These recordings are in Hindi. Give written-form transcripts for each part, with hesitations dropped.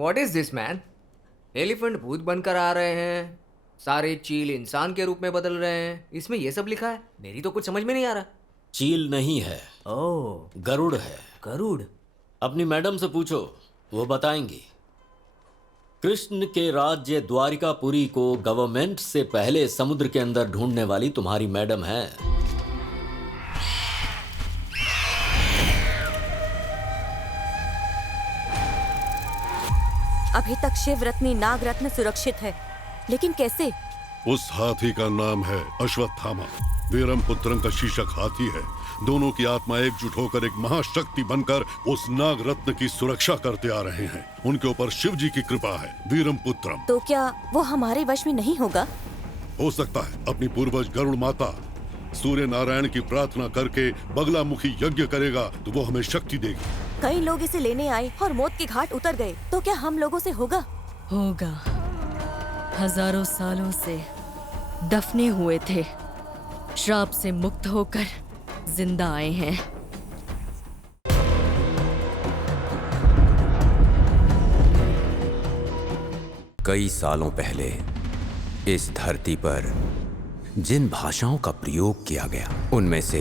What is this man? Elephant भूत बनकर आ रहे हैं, सारे चील इंसान के रूप में बदल रहे हैं, इसमें ये सब लिखा है। मेरी तो कुछ समझ में नहीं आ रहा। चील नहीं है, ओह, गरुड़ है। गरुड़। अपनी मैडम से पूछो, वो बताएंगी। कृष्ण के राज्य द्वारिकापुरी को गवर्नमेंट से पहले समुद्र के अंदर ढूंढने वाली तुम्हारी मैडम है। अभी तक शिव रत्नी नाग रत्न सुरक्षित है, लेकिन कैसे? उस हाथी का नाम है अश्वत्थामा। वीरम पुत्रम का शीर्षक हाथी है। दोनों की आत्मा एकजुट होकर एक महाशक्ति बनकर उस नाग रत्न की सुरक्षा करते आ रहे हैं। उनके ऊपर शिव जी की कृपा है। वीरम पुत्रम। तो क्या वो हमारे वश में नहीं होगा? हो सकता है। अपनी पूर्वज गरुड़ माता सूर्य नारायण की प्रार्थना करके बगलामुखी यज्ञ करेगा तो वो हमें शक्ति देगी। कई लोग इसे लेने आए और मौत के घाट उतर गए, तो क्या हम लोगों से होगा? होगा। हजारों सालों से दफने हुए थे, श्राप से मुक्त होकर जिंदा आए हैं। कई सालों पहले इस धरती पर जिन भाषाओं का प्रयोग किया गया, उनमें से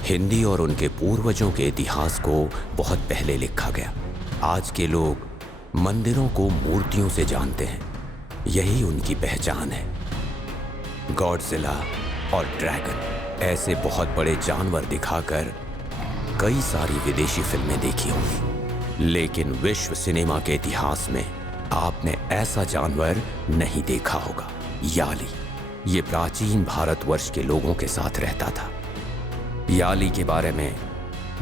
हिंदी और उनके पूर्वजों के इतिहास को बहुत पहले लिखा गया। आज के लोग मंदिरों को मूर्तियों से जानते हैं, यही उनकी पहचान है। गॉडजिला और ड्रैगन ऐसे बहुत बड़े जानवर दिखाकर कई सारी विदेशी फिल्में देखी होंगी, लेकिन विश्व सिनेमा के इतिहास में आपने ऐसा जानवर नहीं देखा होगा। याली। ये प्राचीन भारतवर्ष के लोगों के साथ रहता था। याली के बारे में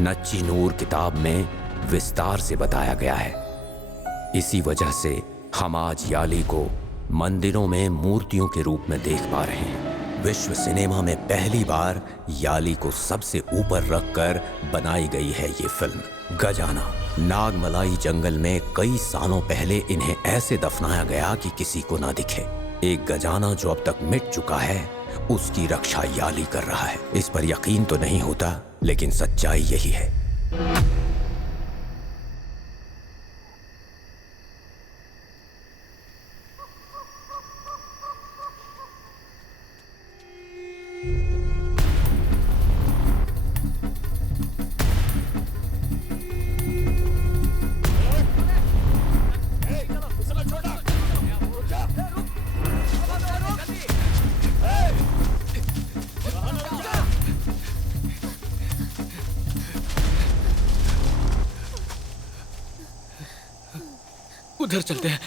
नच्ची नूर किताब में विस्तार से बताया गया है। इसी वजह से हम आज याली को मंदिरों में मूर्तियों के रूप में देख पा रहे हैं। विश्व सिनेमा में पहली बार याली को सबसे ऊपर रखकर बनाई गई है ये फिल्म। गजाना। नागमलाई जंगल में कई सालों पहले इन्हें ऐसे दफनाया गया कि किसी को ना दिखे। एक गजाना जो अब तक मिट चुका है, उसकी रक्षा याली कर रहा है। इस पर यकीन तो नहीं होता, लेकिन सच्चाई यही है। उधर चलते हैं।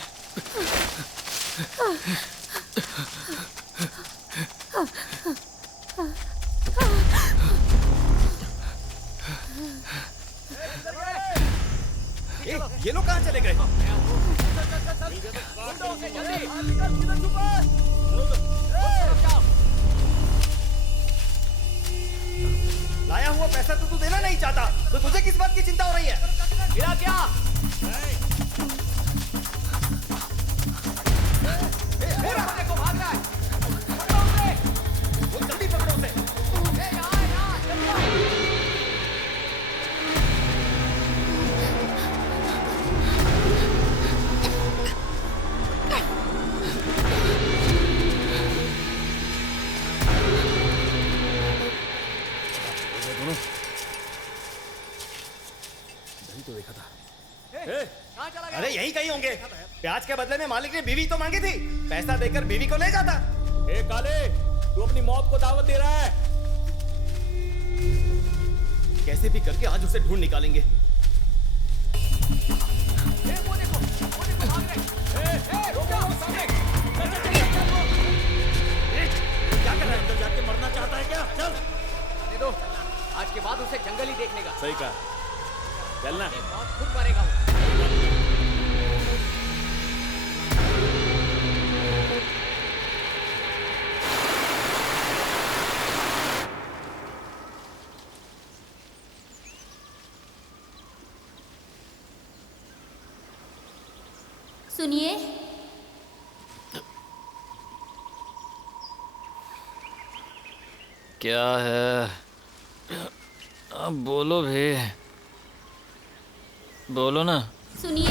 ये लोग कहाँ चले गए? लाया हुआ पैसा तो तू देना नहीं चाहता, तो तुझे किस बात की चिंता हो रही है? गिरा क्या? देखो भाग रहा है। पकड़ो उसे। वो जल्दी पकड़ो उसे। तो देखा था। अरे यही कहीं होंगे। प्याज के बदले में मालिक ने बीवी तो मांगी थी, पैसा देकर बीवी को ले जाता। ए काले, तू अपनी मौत को दावत दे रहा है। कैसे भी करके आज उसे ढूंढ निकालेंगे। वो देखो भाग रहे। रोको सामने। क्या कर रहा है? अंदर जाके मरना चाहता है क्या? चल। आने दो, आज के बाद उसे जंगल ही देखने का। सही कहा। चलना। मौत खुद मरेगा वो। सुनिए। क्या है? अब बोलो भी, बोलो ना। सुनिए।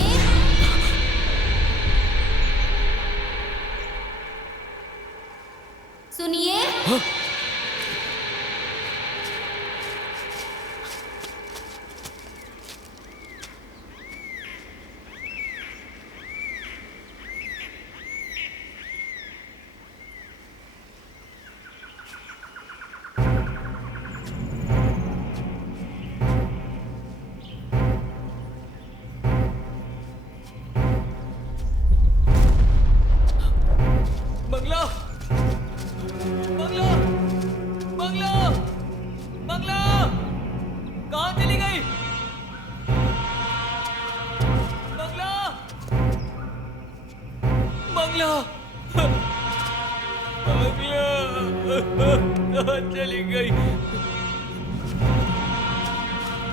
मंगला मंगला चली गई।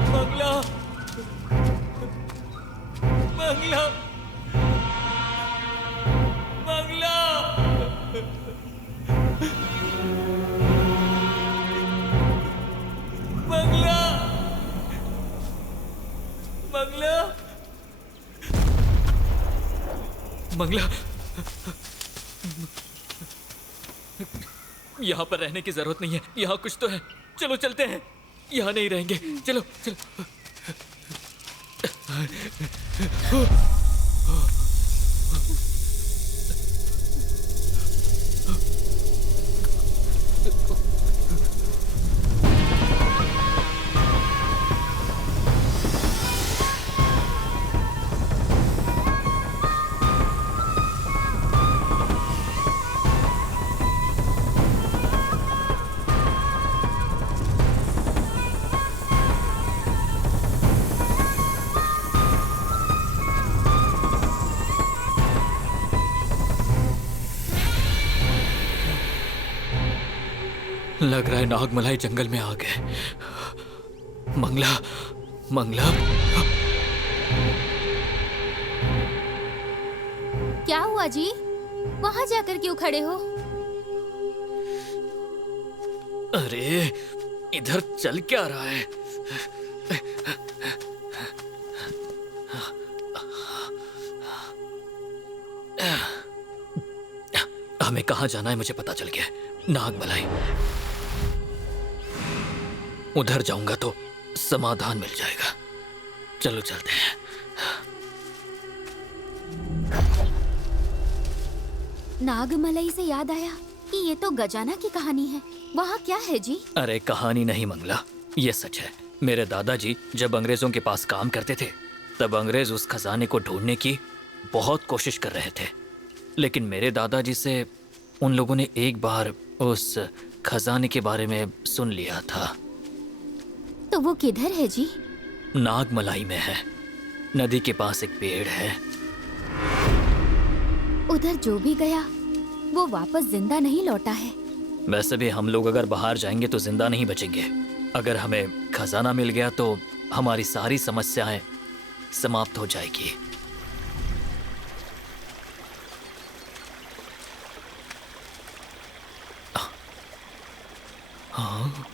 मंगला मंगला मंगला मंगला मंगला मंगला। यहाँ पर रहने की जरूरत नहीं है, यहाँ कुछ तो है। चलो चलते हैं, यहाँ नहीं रहेंगे। चलो चलो। लग रहा है नागमलाई जंगल में आ गए। मंगला मंगला। क्या हुआ जी? वहां जाकर क्यों खड़े हो? अरे इधर चल क्या रहा है? हमें कहाँ जाना है मुझे पता चल गया। नागमलाई। उधर जाऊंगा तो समाधान मिल जाएगा। चलो चलते हैं। नागमलाई से याद आया कि ये तो गजाना की कहानी है। वहाँ क्या है जी? अरे कहानी नहीं मंगला, ये सच है। मेरे दादाजी जब अंग्रेजों के पास काम करते थे तब अंग्रेज उस खजाने को ढूंढने की बहुत कोशिश कर रहे थे, लेकिन मेरे दादाजी से उन लोगों ने एक बार उस खजाने के बारे में सुन लिया था। तो वो किधर है जी? नागमलाई में है। नदी के पास एक पेड़ है। उधर जो भी गया वो वापस जिंदा नहीं लौटा है। वैसे भी हम लोग अगर बाहर जाएंगे तो जिंदा नहीं बचेंगे। अगर हमें खजाना मिल गया तो हमारी सारी समस्याएं समाप्त हो जाएगी। हाँ?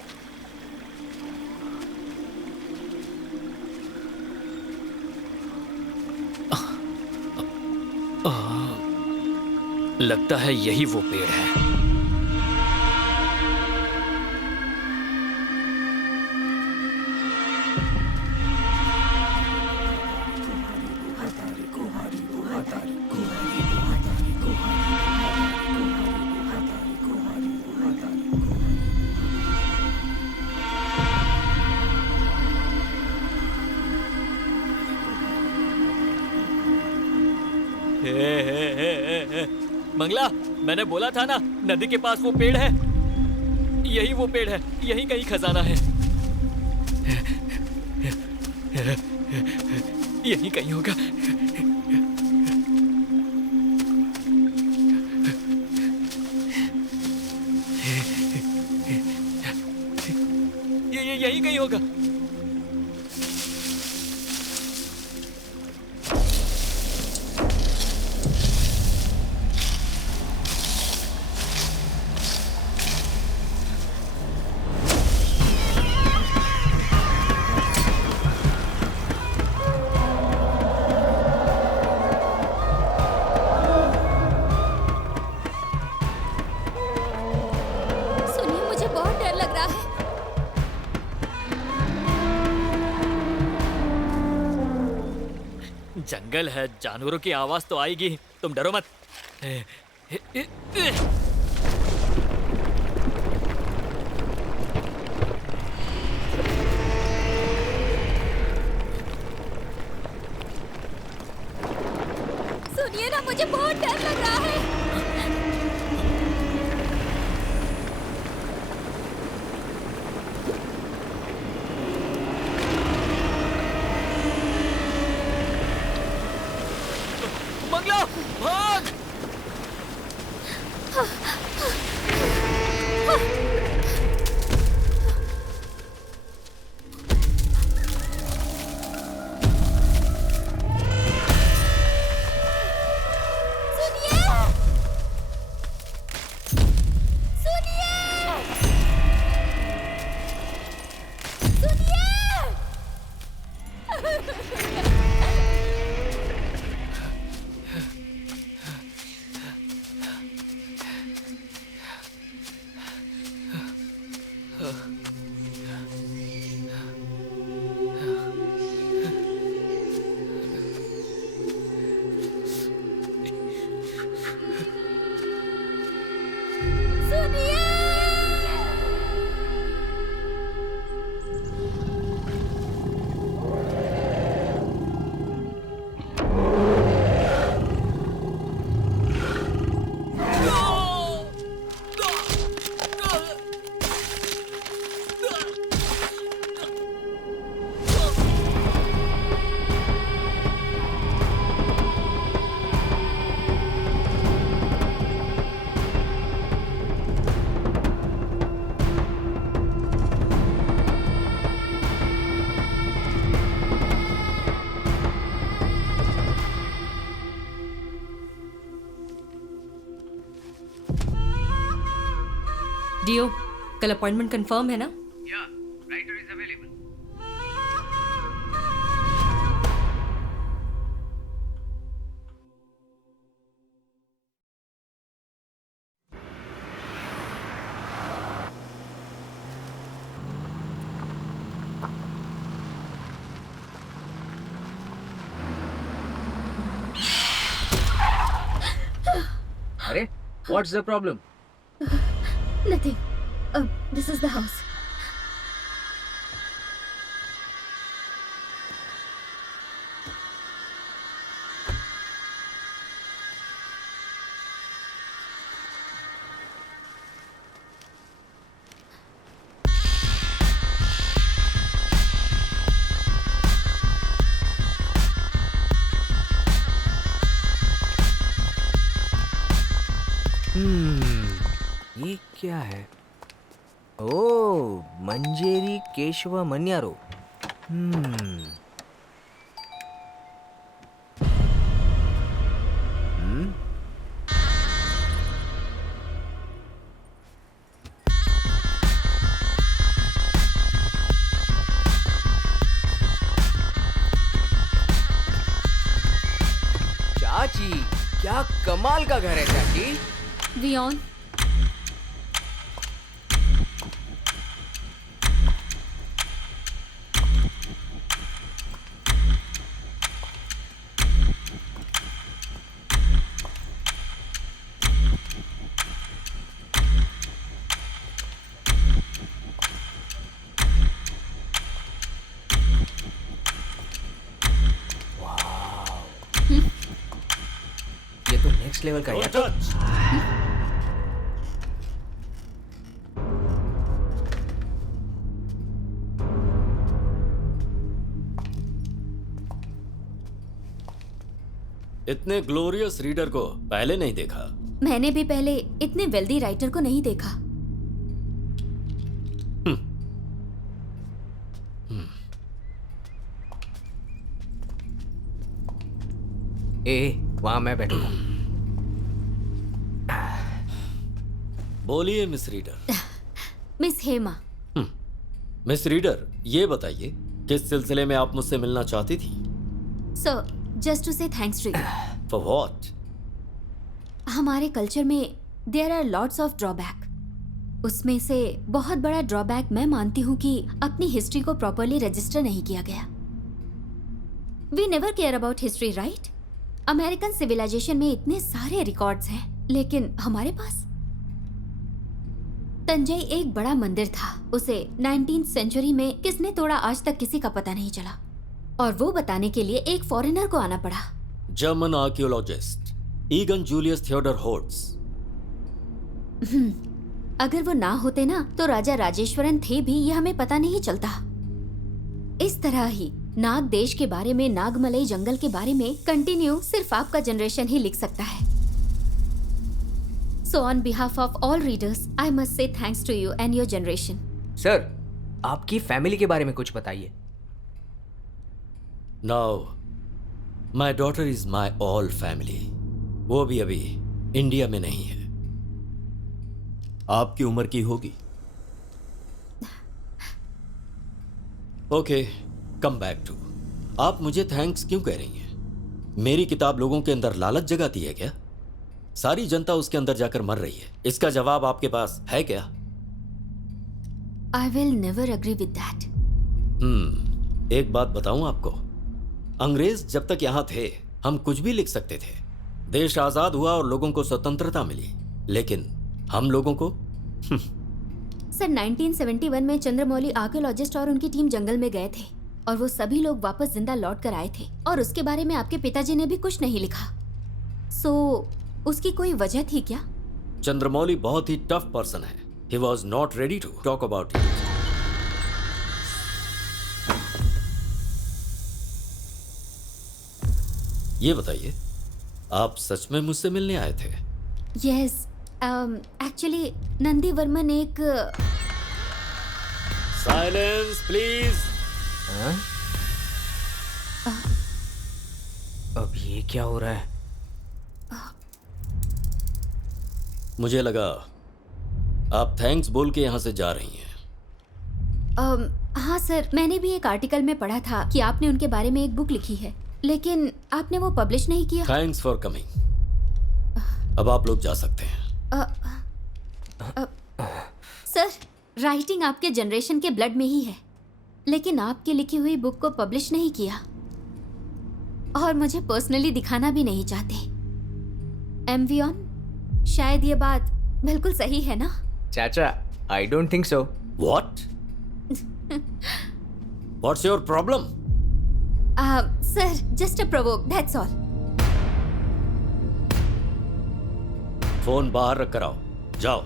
लगता है यही वो पेड़ है। मंगला, मैंने बोला था ना नदी के पास वो पेड़ है। यही वो पेड़ है, यही कहीं खजाना है। यही कहीं होगा। यही कहीं होगा। जंगल है, जानवरों की आवाज तो आएगी। तुम डरो मत। सुनिए ना, मुझे बहुत डर लग रहा है। डियो, कल अपॉइंटमेंट कंफर्म है ना? Yeah, writer is available. अरे, what's the problem? Nothing. This is the house. ये क्या है? ओ, मंजेरी केशव मन्यारो। चाची, क्या कमाल का घर है चाची। वियोन, ये तो नेक्स्ट लेवल का है। इतने ग्लोरियस रीडर को पहले नहीं देखा। मैंने भी पहले इतने वेल्दी राइटर को नहीं देखा। वहां मैं बैठूंगा। बोलिए miss reader. Miss Hema. Miss reader, ये बताइए किस सिलसिले में आप मुझसे मिलना चाहती थी? Sir, just to say thanks to you. For what? हमारे कल्चर में there are lots of drawback. उसमें से बहुत बड़ा ड्रॉबैक मैं मानती हूँ कि अपनी हिस्ट्री को प्रॉपरली रजिस्टर नहीं किया गया। We never care about history, right? American civilization में इतने सारे रिकॉर्ड्स हैं, लेकिन हमारे पास तंजई एक बड़ा मंदिर था। उसे 19th सेंचुरी में किसने तोड़ा आज तक किसी का पता नहीं चला, और वो बताने के लिए एक फॉरेनर को आना पड़ा। German archaeologist Egon Julius Theodor Horts. अगर वो ना होते ना तो राजा राजेश्वरन थे भी, ये हमें पता नहीं चलता। इस तरह ही नाग देश के बारे में, नागमलई जंगल के बारे में कंटिन्यू सिर्फ आपका जनरेशन ही लिख सकता है। So on behalf of all readers, I must say thanks to you and your generation. Sir, आपकी फैमिली के बारे में कुछ बताइए। Now my daughter is my all family. वो भी अभी इंडिया में नहीं है। आपकी उम्र की होगी। Okay, come back to. आप मुझे थैंक्स क्यों कह रही हैं? मेरी किताब लोगों के अंदर लालच जगाती है क्या? सारी जनता उसके अंदर जाकर मर रही है। इसका जवाब आपके पास है क्या? I will never agree with that. एक बात बताऊं आपको, अंग्रेज जब तक यहां थे हम कुछ भी लिख सकते थे। देश आजाद हुआ और लोगों को स्वतंत्रता मिली, लेकिन हम लोगों को सर 1971 में चंद्रमौली आर्कियोलॉजिस्ट और उनकी टीम जंगल में गए थे और वो सभी लोग वापस जिंदा लौट कर आए थे और उसके बारे में आपके पिताजी ने भी कुछ नहीं लिखा। सो उसकी कोई वजह थी क्या? चंद्रमौली बहुत ही टफ पर्सन है। He was not ready to talk about it. ये बताइए, आप सच में मुझसे मिलने आए थे? यस, एक्चुअली नंदी वर्मन एक साइलेंस प्लीज। अब ये क्या हो रहा है? मुझे लगा आप थैंक्स बोल के यहां से जा रही हैं। हाँ सर, मैंने भी एक आर्टिकल में पढ़ा था कि आपने उनके बारे में एक बुक लिखी है, लेकिन आपने वो पब्लिश नहीं किया। Thanks for coming. अब आप लोग जा सकते हैं। सर, राइटिंग आपके जनरेशन के ब्लड में ही है, लेकिन आपकी लिखी हुई बुक को पब्लिश नहीं किया और मुझे पर्सनली दिखाना भी नहीं चाहते। एमवी ऑन, शायद ये बात बिल्कुल सही है ना? चाचा, I don't think so. What? What's your problem? Sir, just a provoke, that's all. Phone बाहर रख कर आओ, जाओ,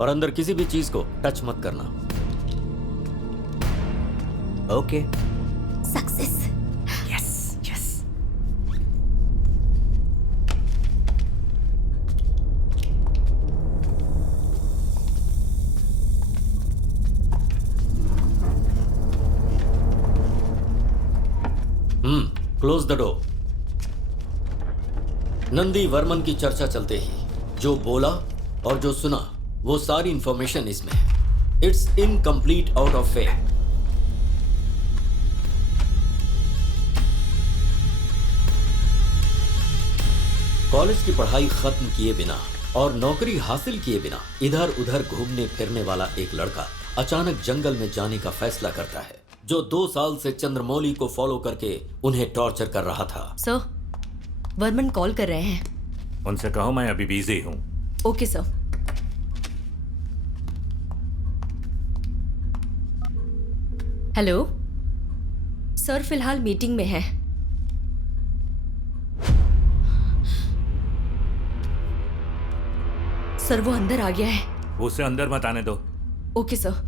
और अंदर किसी भी चीज को टच मत करना। Okay. Success. Yes yes. Close the door. Nandi Varman की चर्चा चलते ही जो बोला और जो सुना वो सारी इंफॉर्मेशन इसमें है। It's incomplete out of fact. College की पढ़ाई खत्म किए बिना और नौकरी हासिल किए बिना इधर उधर घूमने फिरने वाला एक लड़का अचानक जंगल में जाने का फैसला करता है, जो 2 साल से चंद्रमौली को फॉलो करके उन्हें टॉर्चर कर रहा था। सर, वर्मन कॉल कर रहे हैं। उनसे कहो मैं अभी बिजी हूं। Okay sir. हेलो सर, फिलहाल मीटिंग में है। सर, वो अंदर आ गया है। उसे अंदर मत आने दो। Okay sir.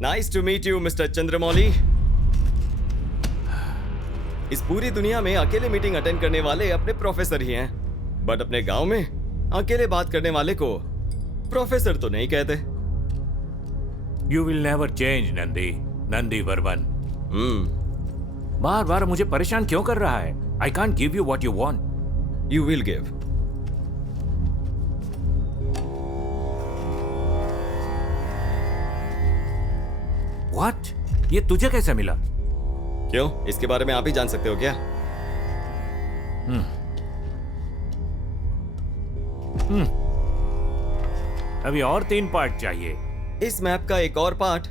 Nice to meet you mister Chandramouli. इस पूरी दुनिया में अकेले मीटिंग अटेंड करने वाले अपने प्रोफेसर ही हैं, बट अपने गांव में अकेले बात करने वाले को प्रोफेसर तो नहीं कहते। You will never change Nandi Varman. बार बार मुझे परेशान क्यों कर रहा है? I can't give you what you want. You will give. What? ये तुझे कैसे मिला? क्यों, इसके बारे में आप ही जान सकते हो क्या? अभी और 3 पार्ट चाहिए। इस मैप का एक और पार्ट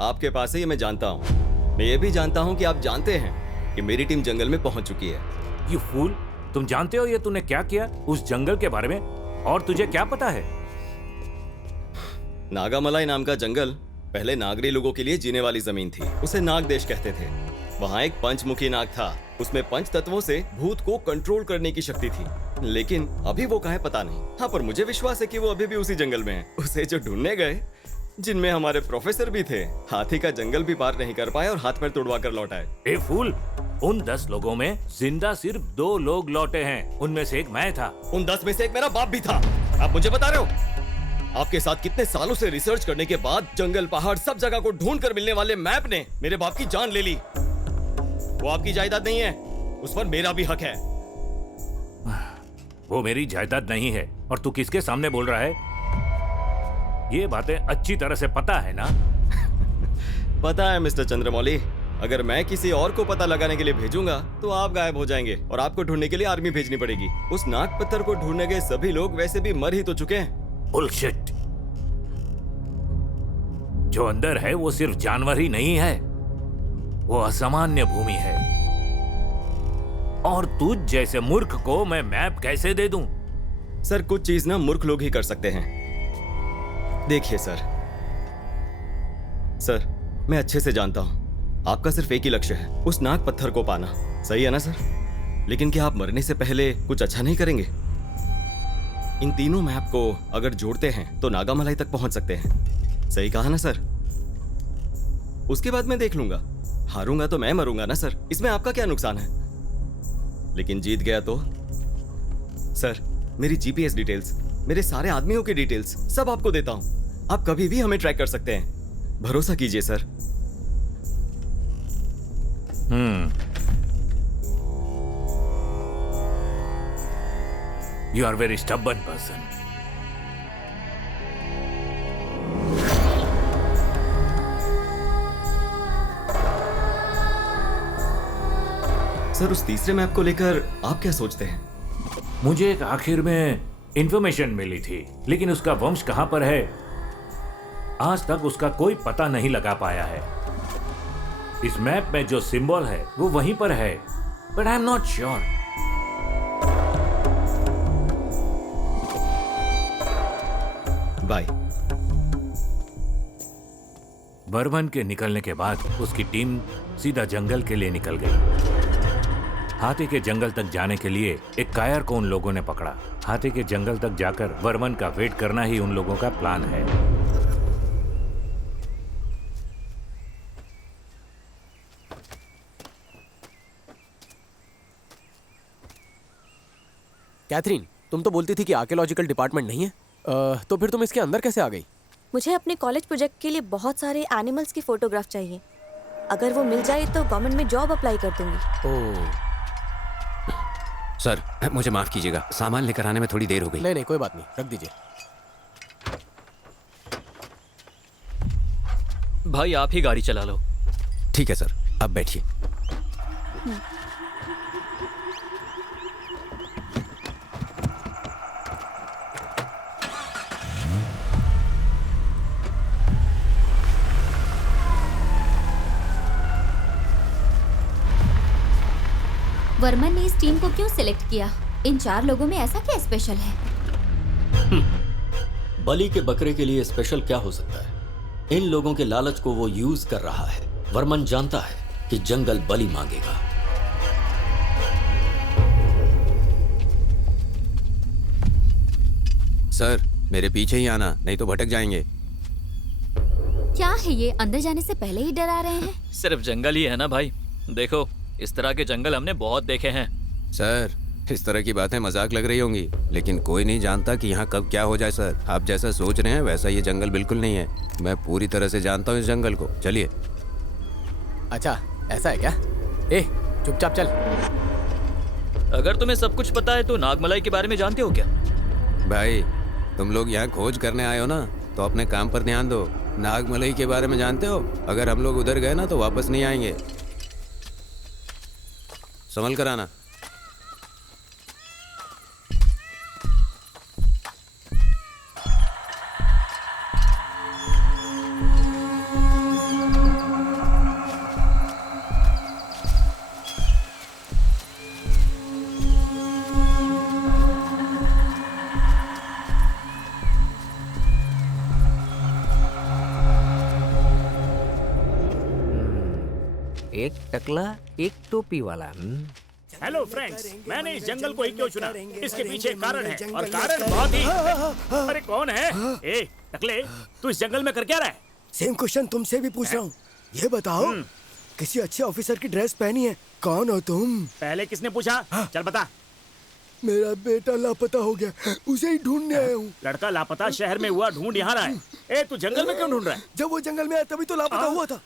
आपके पास है, ये मैं जानता हूँ। मैं ये भी जानता हूँ कि आप जानते हैं कि मेरी टीम जंगल में पहुंच चुकी है। यू फूल, तुम जानते हो ये तूने क्या किया उस जंगल के बारे में? और तुझे क्या पता है? नागामलाई नाम का जंगल पहले नागरी लोगों के लिए जीने वाली जमीन थी। उसे नाग देश कहते थे। वहाँ एक पंचमुखी नाग था। उसमें 5 तत्वों से भूत को कंट्रोल करने की शक्ति थी। लेकिन अभी वो कहाँ है पता नहीं। हाँ, पर मुझे विश्वास है कि वो अभी भी उसी जंगल में है। उसे जो ढूंढने गए, जिनमें हमारे प्रोफेसर भी थे, हाथी का जंगल भी पार नहीं कर पाए और हाथ पैर तोड़वा कर लौट आए। ए फूल, उन 10 लोगों में जिंदा सिर्फ 2 लोग लौटे हैं। उनमें से एक मैं था। उन 10 में से एक मेरा बाप भी था। आप मुझे बता रहे हो? आपके साथ कितने सालों से रिसर्च करने के बाद जंगल, पहाड़, सब जगह को ढूंढ कर मिलने वाले मैप ने मेरे बाप की जान ले ली। वो आपकी जायदाद नहीं है, उस पर मेरा भी हक है। वो मेरी जायदाद नहीं है। और तू किसके सामने बोल रहा है? ये बातें अच्छी तरह से पता है ना? पता है मिस्टर चंद्रमौली, अगर मैं किसी और को पता लगाने के लिए भेजूंगा तो आप गायब हो जाएंगे और आपको ढूंढने के लिए आर्मी भेजनी पड़ेगी। उस नाग पत्थर को ढूंढने गए सभी लोग वैसे भी मर ही तो चुके हैं। बुलशिट। जो अंदर है वो सिर्फ जानवर ही नहीं है, वो असामान्य भूमि है। और तुझ जैसे मूर्ख को मैं मैप कैसे दे दूं? सर, कुछ चीज ना मूर्ख लोग ही कर सकते हैं। देखिए सर, मैं अच्छे से जानता हूं आपका सिर्फ एक ही लक्ष्य है, उस नाग पत्थर को पाना। सही है ना सर? लेकिन क्या आप मरने से पहले कुछ अच्छा नहीं करेंगे? इन तीनों मैप को अगर जोड़ते हैं तो नागामलाई तक पहुंच सकते हैं। सही कहा ना सर? उसके बाद मैं देख लूंगा। हारूंगा तो मैं मरूंगा ना सर, इसमें आपका क्या नुकसान है? लेकिन जीत गया तो? सर, मेरी जीपीएस डिटेल्स, मेरे सारे आदमियों की डिटेल्स सब आपको देता हूं। आप कभी भी हमें ट्रैक कर सकते हैं। भरोसा कीजिए sir. You are very stubborn person. Sir, उस तीसरे मैप को लेकर आप क्या सोचते हैं? मुझे एक आखिर में इंफॉर्मेशन मिली थी, लेकिन उसका वंश कहां पर है आज तक उसका कोई पता नहीं लगा पाया है। इस मैप में जो सिंबल है वो वहीं पर है, but I am not sure. Bye. Burman के निकलने के बाद उसकी टीम सीधा जंगल के लिए निकल गई। हाथी के जंगल तक जाने के लिए एक कायर को उन लोगों ने पकड़ा। हाथी के जंगल तक जाकर बर्मन का वेट करना ही उन लोगों का प्लान है। कैथरीन, तुम तो बोलती थी कि आर्कियोलॉजिकल डिपार्टमेंट नहीं है, तो फिर तुम इसके अंदर कैसे आ गई? मुझे अपने कॉलेज प्रोजेक्ट के लिए बहुत सारे एनिमल्स की फोटोग्राफ चाहिए। अगर वो मिल जाए तो गवर्नमेंट में जॉब अप्लाई कर दूंगी। ओह सर, मुझे माफ कीजिएगा, सामान लेकर आने में थोड़ी देर हो गई। नहीं, कोई बात नहीं, रख दीजिए। भाई आप ही गाड़ी चला लो। ठीक है सर, अब बैठिए। वर्मन ने इस टीम को क्यों सिलेक्ट किया? इन 4 लोगों में ऐसा क्या स्पेशल है? बलि के बकरे के लिए स्पेशल क्या हो सकता है? इन लोगों के लालच को वो यूज कर रहा है। वर्मन जानता है कि जंगल बलि मांगेगा। सर, मेरे पीछे ही आना, नहीं तो भटक जाएंगे। क्या है ये? अंदर जाने से पहले ही डरा रहे हैं? सिर्फ जंगल ही है ना भाई, देखो इस तरह के जंगल हमने बहुत देखे हैं। सर, इस तरह की बातें मजाक लग रही होंगी, लेकिन कोई नहीं जानता कि यहाँ कब क्या हो जाए। सर, आप जैसा सोच रहे हैं वैसा ये जंगल बिल्कुल नहीं है। मैं पूरी तरह से जानता हूँ इस जंगल को। चलिए। अच्छा, ऐसा है क्या? ए, चुपचाप चल। अगर तुम्हें सब कुछ पता है तो नागमलाई के बारे में जानते हो क्या? भाई, तुम लोग यहाँ खोज करने आए हो ना, तो अपने काम पर ध्यान दो। नागमलाई के बारे में जानते हो? अगर हम लोग उधर गए ना तो वापस नहीं आएंगे। संभल कर आना। एक टकला, एक टोपी वाला। हेलो फ्रेंड्स, मैंने इस जंगल को ही क्यों चुना? इसके पीछे कारण है और कारण बहुत ही। अरे कौन है? ए टकले, तू इस जंगल में कर क्या रहा है? सेम क्वेश्चन तुमसे भी पूछ रहा हूँ। ये बताओ, किसी अच्छे ऑफिसर की ड्रेस पहनी है, कौन हो तुम? पहले किसने पूछा? चल बता। मेरा बेटा लापता हो गया, उसे ही ढूंढने आया हूँ। लड़का लापता शहर में हुआ, ढूंढ यहाँ रहा है। ए तू जंगल में क्यों ढूंढ रहा है? जब वो जंगल में आया तभी तो लापता हुआ था।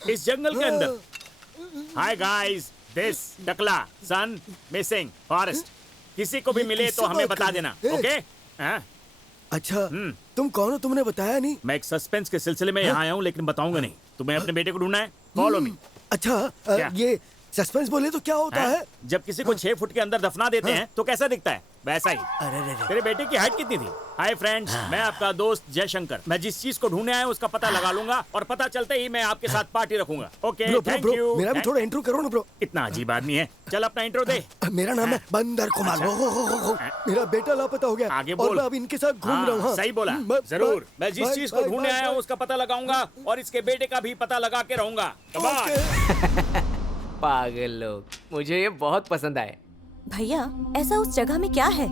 इस जंगल के अंदर। हाय गाइस, दिस टकला सन मिसिंग फॉरेस्ट। किसी को भी मिले तो हमें बता देना, ओके? अच्छा, तुम कौन हो? तुमने बताया नहीं। मैं एक सस्पेंस के सिलसिले में यहाँ आया हूँ, लेकिन बताऊंगा नहीं। तुम्हें अपने बेटे को ढूंढना है, फॉलो मी। अच्छा, ये सस्पेंस बोले तो क्या होता है? जब किसी को 6 फुट के अंदर दफना देते हैं तो कैसा दिखता है? वैसा ही। तेरे बेटे की हाइट कितनी थी? हाय फ्रेंड्स, मैं आपका दोस्त जयशंकर। मैं जिस चीज को ढूंढने आया हूं उसका पता लगा लूंगा और पता चलते ही मैं आपके साथ पार्टी रखूंगा। Okay, thank you. मेरा भी थोड़ा इंट्रो करो ना ब्रो। इतना अजीब आदमी है। चल अपना इंट्रो दे। मेरा नाम है बंदर कुमार। मेरा बेटा लापता हो गया। आगे बोल। और मैं अब इनके साथ घूम रहा हूँ। सही बोला। जरूर, मैं जिस चीज को ढूंढने आया हूँ उसका पता लगाऊंगा और इसके बेटे का भी पता लगा के रहूंगा। पागल लोग, मुझे ये बहुत पसंद आए। भैया, ऐसा उस जगह में क्या है?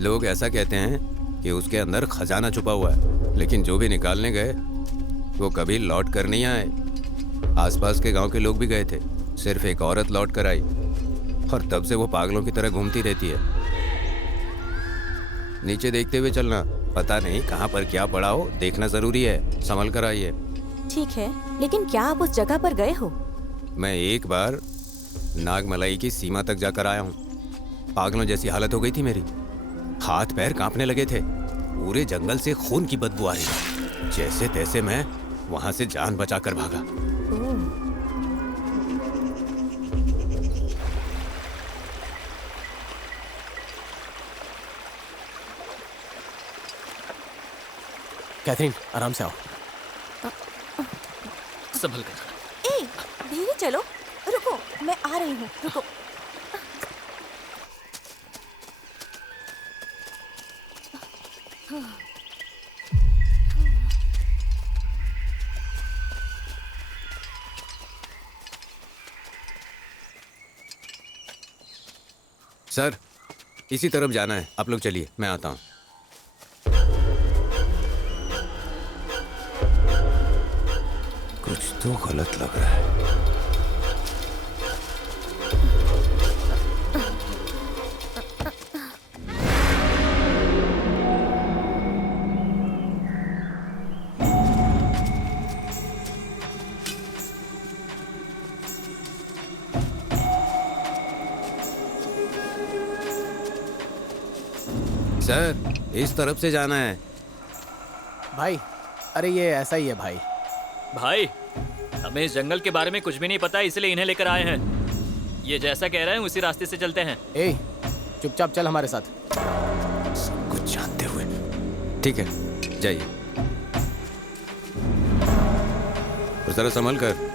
लोग ऐसा कहते हैं कि उसके अंदर खजाना छुपा हुआ है, लेकिन जो भी निकालने गए वो कभी लौट कर नहीं आए। आसपास के गांव के लोग भी गए थे, सिर्फ एक औरत लौट कर आई और तब से वो पागलों की तरह घूमती रहती है। नीचे देखते हुए चलना, पता नहीं कहाँ पर क्या पड़ा हो, देखना जरूरी है। संभल कर आइए। ठीक है, लेकिन क्या आप उस जगह पर गए हो? मैं एक बार नागमलाई की सीमा तक जाकर आया हूँ। पागलों जैसी हालत हो गई थी मेरी, हाथ पैर कांपने लगे थे। पूरे जंगल से खून की बदबू आ रही थी। जैसे तैसे मैं वहां से जान बचाकर भागा। कैथरीन, आराम से आओ। संभल कर। धीरे चलो। रुको, मैं आ रही हूँ, रुको। सर, इसी तरफ जाना है। आप लोग चलिए, मैं आता हूँ। कुछ तो गलत लग रहा है। सर, इस तरफ से जाना है। भाई, अरे ये ऐसा ही है भाई। भाई, हमें इस जंगल के बारे में कुछ भी नहीं पता, इसलिए इन्हें लेकर आए हैं। ये जैसा कह रहे हैं उसी रास्ते से चलते हैं। ए, चुपचाप चल हमारे साथ। सब कुछ जानते हुए। ठीक है, जाइए। और जरा संभल कर।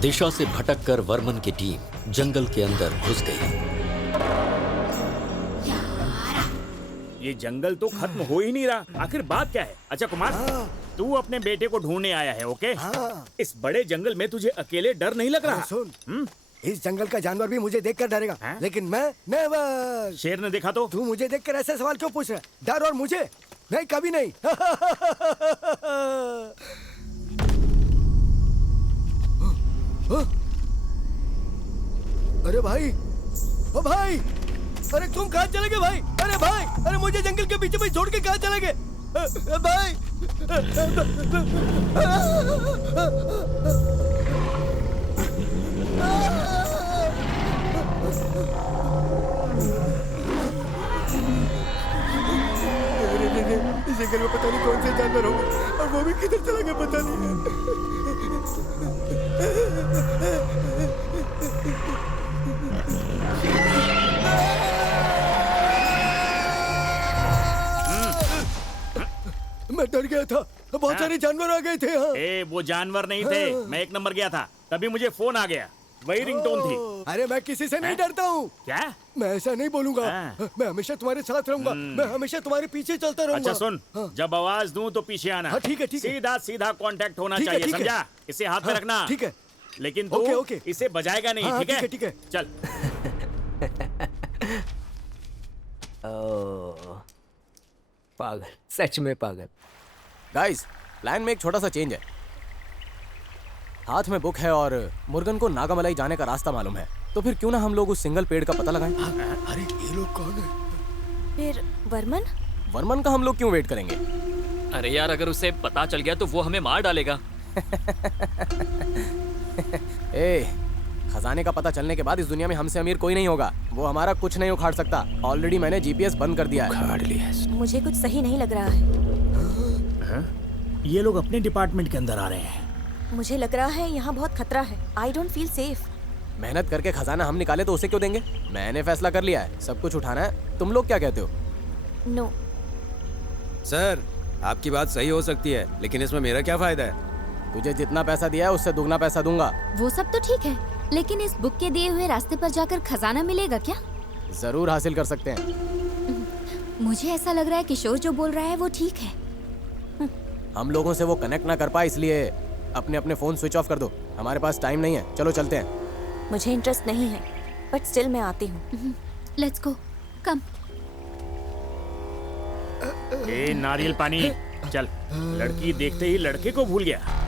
दिशा से भटककर वर्मन की टीम जंगल के अंदर घुस गई। ये जंगल तो खत्म हो ही नहीं रहा। आखिर बात क्या है? अच्छा कुमार, तू अपने बेटे को ढूंढने आया है, ओके? इस बड़े जंगल में तुझे अकेले डर नहीं लग रहा? सुन, इस जंगल का जानवर भी मुझे देखकर डरेगा, लेकिन मैं नेवर। शेर ने देखा तो? तू मुझे देखकर ऐसे सवाल क्यों पूछ रहा है? डर और मुझे? नहीं, कभी नहीं। अरे भाई, ओ भाई, अरे तुम कहाँ चले गए भाई? अरे भाई, अरे मुझे जंगल के बीच में छोड़ के कहाँ चले गए भाई? इस जंगल में पता नहीं कौन से जानवर होंगे और वो भी किधर चला गया पता नहीं। मैं डर गया था, बहुत सारे जानवर आ गए थे। हाँ। वो जानवर नहीं थे, मैं 1 नंबर गया था, तभी मुझे फोन आ गया। वही रिंगटोन थी। अरे मैं किसी से नहीं डरता हूँ। क्या? मैं ऐसा नहीं बोलूंगा। मैं हमेशा तुम्हारे साथ रहूंगा। मैं हमेशा तुम्हारे पीछे चलता रहूंगा। अच्छा सुन, जब आवाज दूं तो पीछे आना। हाँ, ठीक है, ठीक है। सीधा सीधा कांटेक्ट होना ठीक है, चाहिए, ठीक है। समझा? इसे हाथ में रखना। ठीक है। लेकिन तू ओके, ओके। इसे बजाएगा नहीं, हाँ, ठीक है? ठीक है। चल। पागल, सच में पागल। गाइस, प्लान में एक छोटा सा चेंज है। हाथ में बुक है और मुर्गन को नागामलाई जाने का रास्ता मालूम है, तो फिर क्यों ना हम लोग उस सिंगल पेड़ का पता लगाएं? अरे ये लोग कौन है? फिर वर्मन? वर्मन का हम लोग क्यों वेट करेंगे? अरे यार, अगर उसे पता चल गया तो वो हमें मार डालेगा। ए, खजाने का पता चलने के बाद इस दुनिया में हमसे अमीर कोई नहीं होगा। वो हमारा कुछ नहीं उखाड़ सकता। ऑलरेडी मैंने जीपीएस बंद कर दिया है। मुझे कुछ सही नहीं लग रहा है। ये लोग अपने डिपार्टमेंट के अंदर आ रहे हैं। मुझे लग रहा है यहाँ बहुत खतरा है। I don't feel safe. मेहनत करके खजाना हम निकाले तो उसे क्यों देंगे? मैंने फैसला कर लिया है, सब कुछ उठाना है। तुम लोग क्या कहते हो? नो। सर, आपकी बात सही हो सकती है, लेकिन इसमें मेरा क्या फायदा है? तुझे जितना पैसा दिया है उससे दुगना पैसा दूंगा। वो सब तो ठीक है, लेकिन इस बुक के दिए हुए रास्ते पर जाकर खजाना मिलेगा क्या? जरूर हासिल कर सकते हैं। मुझे ऐसा लग रहा है किशोर जो बोल रहा है वो ठीक है। हम लोगों से वो कनेक्ट ना कर पाए, इसलिए अपने अपने फोन स्विच ऑफ कर दो। हमारे पास टाइम नहीं है, चलो चलते हैं। मुझे इंटरेस्ट नहीं है, बट स्टिल मैं आती हूँ। लेट्स गो, कम। ए नारियल पानी, चल। लड़की देखते ही लड़के को भूल गया।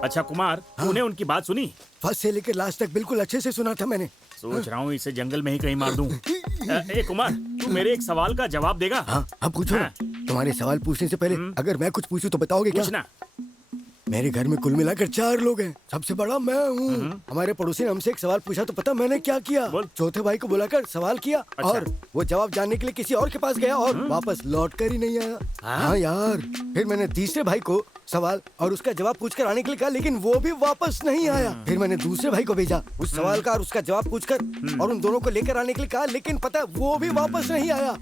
अच्छा कुमार, तूने उनकी बात सुनी? फर्स्ट से लेकर लास्ट तक बिल्कुल अच्छे से सुना था मैंने। सोच रहा हूँ इसे जंगल में ही कहीं मार दूं। ए कुमार, तू मेरे एक सवाल का जवाब देगा? हाँ पूछो। तुम्हारे सवाल पूछने से पहले अगर मैं कुछ पूछूं तो बताओगे क्या? पूछना। मेरे घर में कुल मिलाकर 4 लोग हैं, सबसे बड़ा मैं हूँ। हमारे पड़ोसी ने हमसे एक सवाल पूछा तो पता मैंने क्या किया? चौथे भाई को बुलाकर सवाल किया। अच्छा। और वो जवाब जानने के लिए किसी और के पास गया और वापस लौट कर ही नहीं आया। हाँ यार। फिर मैंने तीसरे भाई को सवाल और उसका जवाब पूछकर आने के लिए कहा, लेकिन वो भी वापस नहीं आया। फिर मैंने दूसरे भाई को भेजा उस सवाल का और उसका जवाब पूछकर और उन दोनों को लेकर आने के लिए कहा, लेकिन पता वो भी वापस नहीं आया।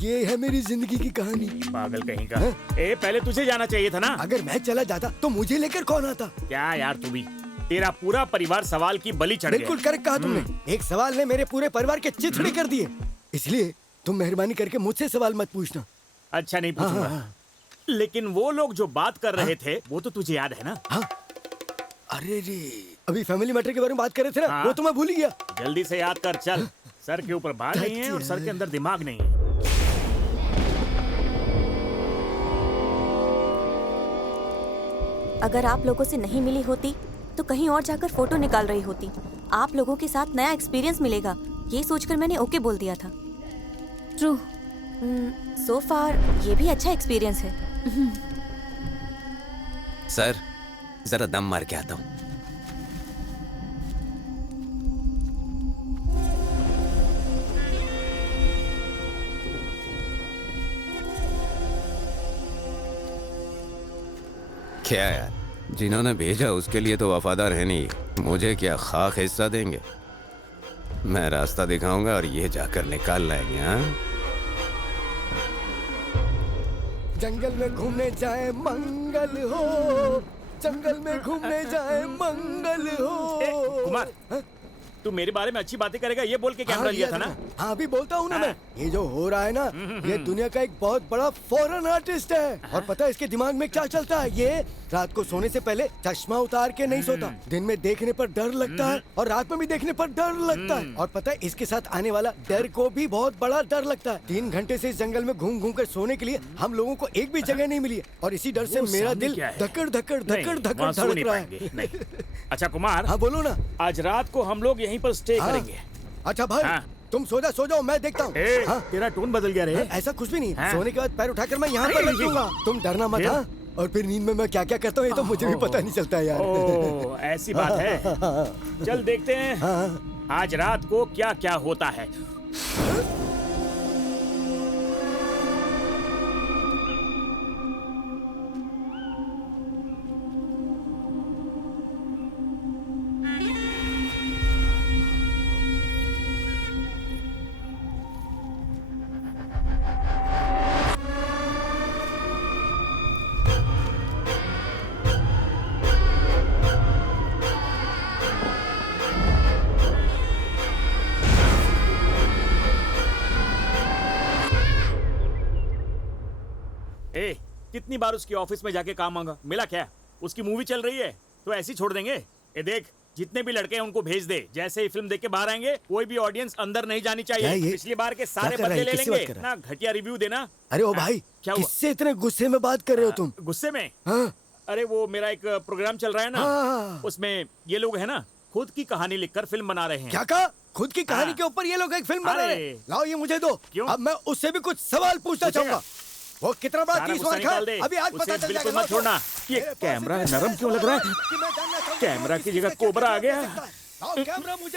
ये है मेरी जिंदगी की कहानी। पागल कहीं का। ए पहले तुझे जाना चाहिए था ना। अगर मैं चला जाता तो मुझे लेकर कौन आता? क्या यार तू भी, तेरा पूरा परिवार सवाल की बलि चढ़ गया। बिल्कुल करेक्ट कहा तुमने। एक सवाल ने मेरे पूरे परिवार के चिथड़े कर दिए। इसलिए तुम मेहरबानी करके मुझसे सवाल मत पूछना। अच्छा नहीं पूछूंगा। लेकिन वो लोग जो बात कर रहे थे वो तो तुझे याद है ना? अरे रे, अभी फैमिली मैटर के बारे में बात कर रहे थे ना, वो तो मैं भूल ही गया। जल्दी से याद कर, चल। सर के ऊपर बाल नहीं है और सर के अंदर दिमाग नहीं है। अगर आप लोगों से नहीं मिली होती तो कहीं और जाकर फोटो निकाल रही होती। आप लोगों के साथ नया एक्सपीरियंस मिलेगा, ये सोचकर मैंने ओके बोल दिया था। ट्रू। सो फार ये भी अच्छा एक्सपीरियंस है। सर, जरा दम मार के आता हूँ। क्या यार, जिन्होंने भेजा उसके लिए तो वफादार है नहीं, मुझे क्या खाक हिस्सा देंगे? मैं रास्ता दिखाऊंगा और ये जाकर निकाल लाएंगे। हाँ जंगल में घूमने जाए मंगल हो, जंगल में घूमने जाए मंगल हो। कुमार, तू मेरे बारे में अच्छी बातें करेगा ये बोल के कैमरा लिया था ना? हाँ भी बोलता हूँ ना मैं। ये जो हो रहा है ना, ये दुनिया का एक बहुत बड़ा फॉरेन आर्टिस्ट है। और पता है इसके दिमाग में क्या चलता है? ये रात को सोने से पहले चश्मा उतार के नहीं सोता। दिन में देखने पर डर लगता है और रात में भी देखने पर डर लगता है। और पता है इसके साथ आने वाला डर को भी बहुत बड़ा डर लगता है। 3 घंटे से इस जंगल में घूम घूम कर सोने के लिए हम लोगों को एक भी जगह नहीं मिली है। और इसी डर से मेरा दिल धकड़ धकड़ धकड़ धकड़ धड़क रहा है। अच्छा कुमार, हाँ बोलो ना। आज रात को हम लोग यहीं पर स्टे करेंगे। अच्छा भाई, तुम सो जाओ, मैं देखता हूँ। तेरा टोन बदल गया रे। ऐसा कुछ भी नहीं, सोने के बाद पैर उठाकर मैं यहाँ पर रख दूंगा। तुम डरना मत। हाँ, और फिर नींद में मैं क्या क्या करता हूँ ये तो मुझे भी पता नहीं चलता यार। ओह, ऐसी बात है। चल देखते हैं आज रात को क्या क्या होता है। कितनी बार उसकी ऑफिस में जाके काम मांगा, मिला क्या? उसकी मूवी चल रही है तो ऐसे ही छोड़ देंगे? ये देख, जितने भी लड़के हैं उनको भेज दे। जैसे ही फिल्म देख के बाहर आएंगे कोई भी ऑडियंस अंदर नहीं जानी चाहिए। पिछली बार के सारे बदले ले लेंगे ना। घटिया रिव्यू देना। अरे ओ भाई, क्या किससे इतने गुस्से में बात कर रहे हो तुम? गुस्से में? हाँ? अरे वो मेरा एक प्रोग्राम चल रहा है ना, उसमें ये लोग है ना खुद की कहानी लिखकर फिल्म बना रहे हैं। क्या कहा? खुद की कहानी के ऊपर ये लोग एक फिल्म बना रहे हैं? लाओ ये मुझे दो। अब मैं उससे भी कुछ सवाल पूछना चाहूंगा। वो कितना बार 30 बार खा, अभी आज पता चल जाएगा। मत छोड़ना। ये कैमरा नरम क्यों लग रहा है? कैमरा की जगह कोबरा आ गया।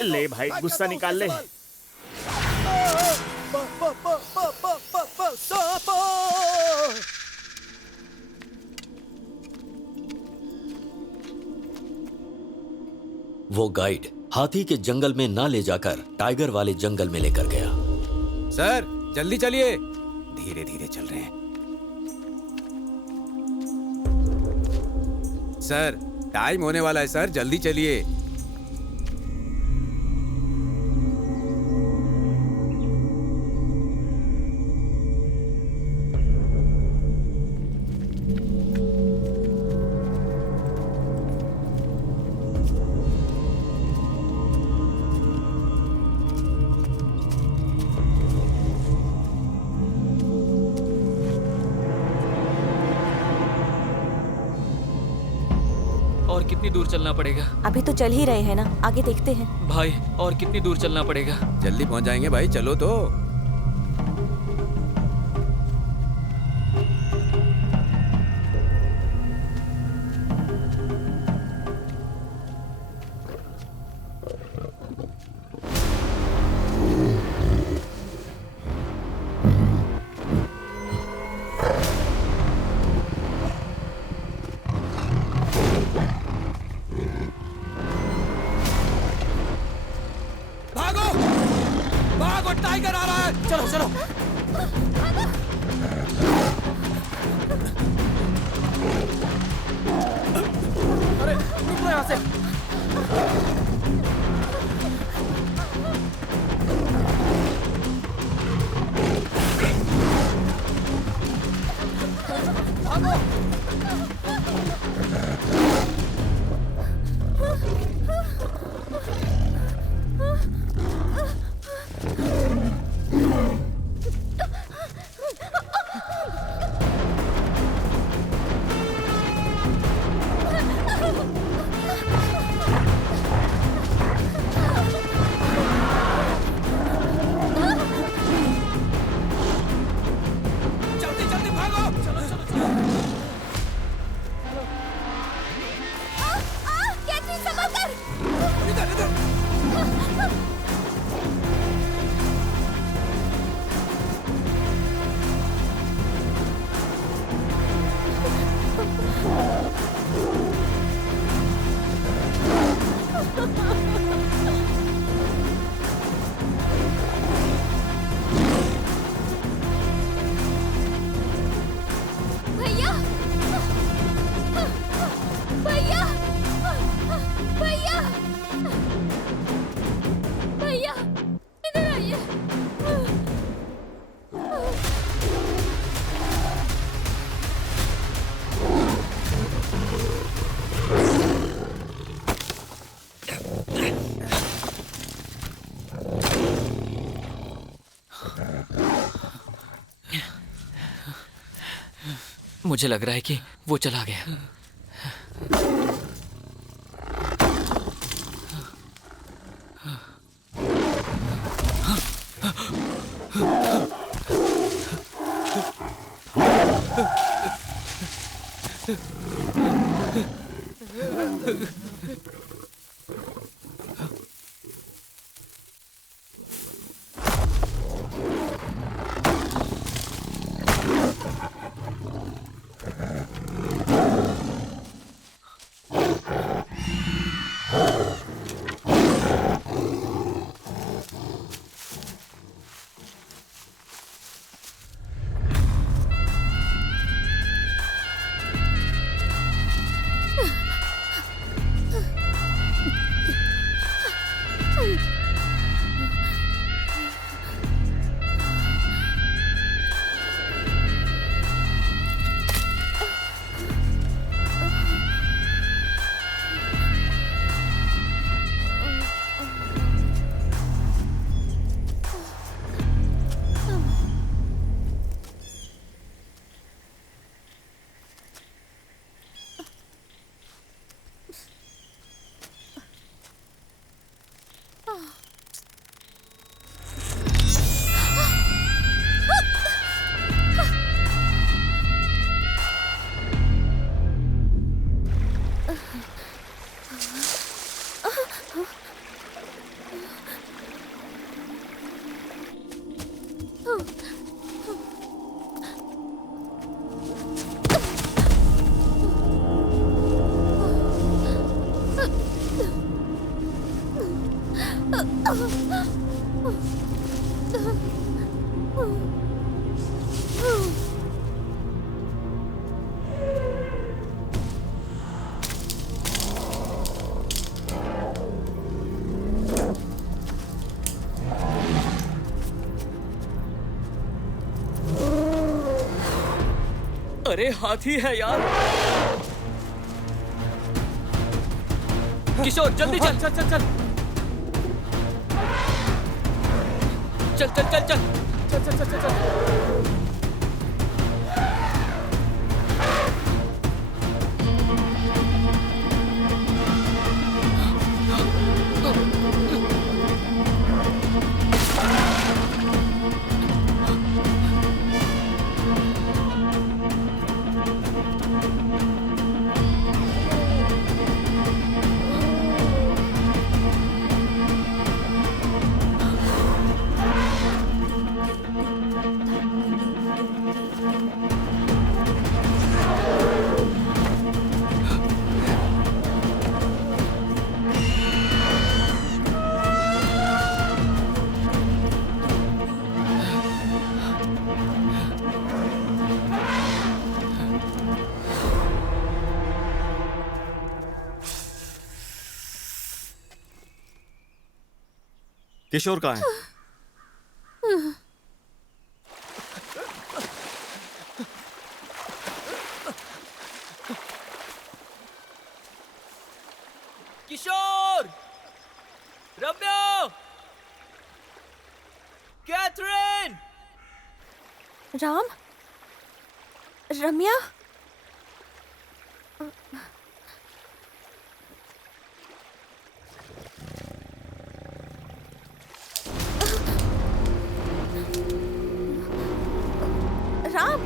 ले भाई, गुस्सा निकाल ले। वो गाइड हाथी के जंगल में ना ले जाकर टाइगर वाले जंगल में लेकर गया। सर जल्दी चलिए, धीरे धीरे चल रहे हैं। सर टाइम होने वाला है सर, जल्दी चलिए। और कितनी दूर चलना पड़ेगा? अभी तो चल ही रहे हैं ना, आगे देखते हैं। भाई और कितनी दूर चलना पड़ेगा? जल्दी पहुंच जाएंगे भाई, चलो तो। टाइगर आ रहा है। चलो चलो। अरे निकलो यहाँ से। मुझे लग रहा है कि वो चला गया। अरे हाथी है यार। किशोर जल्दी चल चल चल चल चल चल चल चल चल चल चल चल। किशोर कहाँ है? किशोर, रम्या, कैथरीन। राम, रम्या, राम,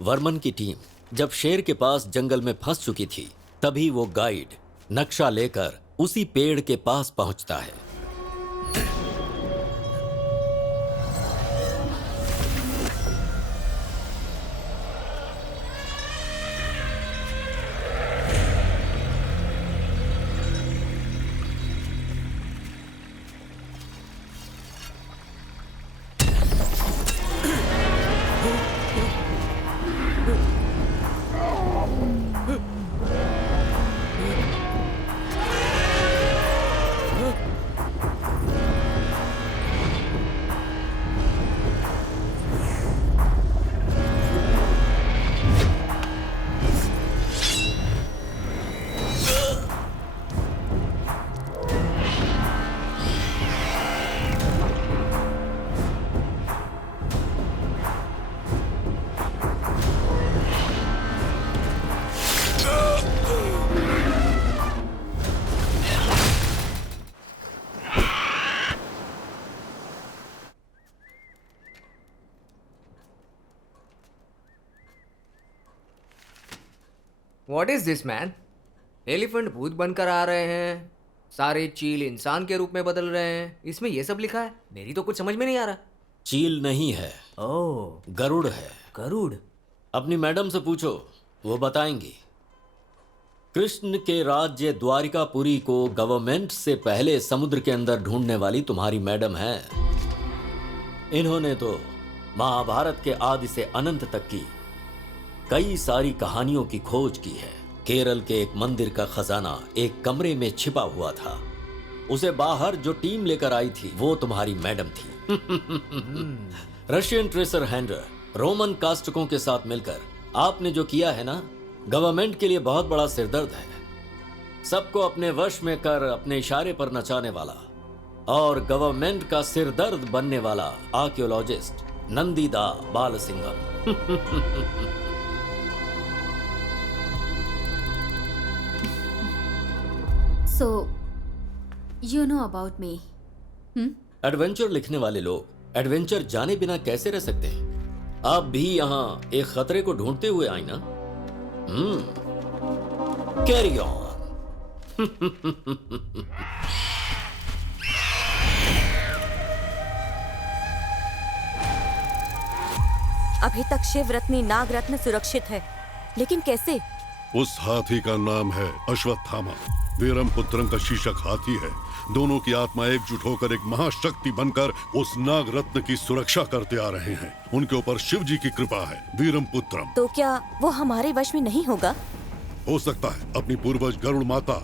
वर्मन की टीम जब शेर के पास जंगल में फंस चुकी थी, तभी वो गाइड नक्शा लेकर उसी पेड़ के पास पहुंचता है। What is this man? Elephant भूत बनकर आ रहे हैं, सारे चील इंसान के रूप में बदल रहे हैं, इसमें ये सब लिखा है। मेरी तो कुछ समझ में नहीं आ रहा। चील नहीं है, ओह गरुड़ है। गरुड़? अपनी मैडम से पूछो, वो बताएंगी। कृष्ण के राज्य द्वारिकापुरी को गवर्नमेंट से पहले समुद्र के अंदर ढूंढने वाली तुम्हारी मैडम है। इन्होंने तो महाभारत के आदि से अनंत तक की कई सारी कहानियों की खोज की है। केरल के एक मंदिर का खजाना एक कमरे में छिपा हुआ था, उसे बाहर जो टीम लेकर आई थी वो तुम्हारी मैडम थी। रशियन ट्रेसर हैंडर रोमन कास्टकों के साथ मिलकर आपने जो किया है ना, गवर्नमेंट के लिए बहुत बड़ा सिरदर्द है। सबको अपने वश में कर अपने इशारे पर नचाने वाला और गवर्नमेंट का सिरदर्द बनने वाला archaeologist Nandida Balasingam. So, you know about me. Adventure लिखने वाले लोग एडवेंचर जाने बिना कैसे रह सकते हैं? आप भी यहाँ एक खतरे को ढूंढते हुए आई ना? Carry on. अभी तक शिव रत्नी नाग रत्न सुरक्षित है, लेकिन कैसे? उस हाथी का नाम है अश्वत्थामा। वीरम पुत्रम का शीशक हाथी है। दोनों की आत्मा एकजुट होकर एक महाशक्ति बनकर उस नाग रत्न की सुरक्षा करते आ रहे हैं। उनके ऊपर शिव जी की कृपा है। वीरम पुत्रम। तो क्या वो हमारे वश में नहीं होगा? हो सकता है। अपनी पूर्वज गरुड़ माता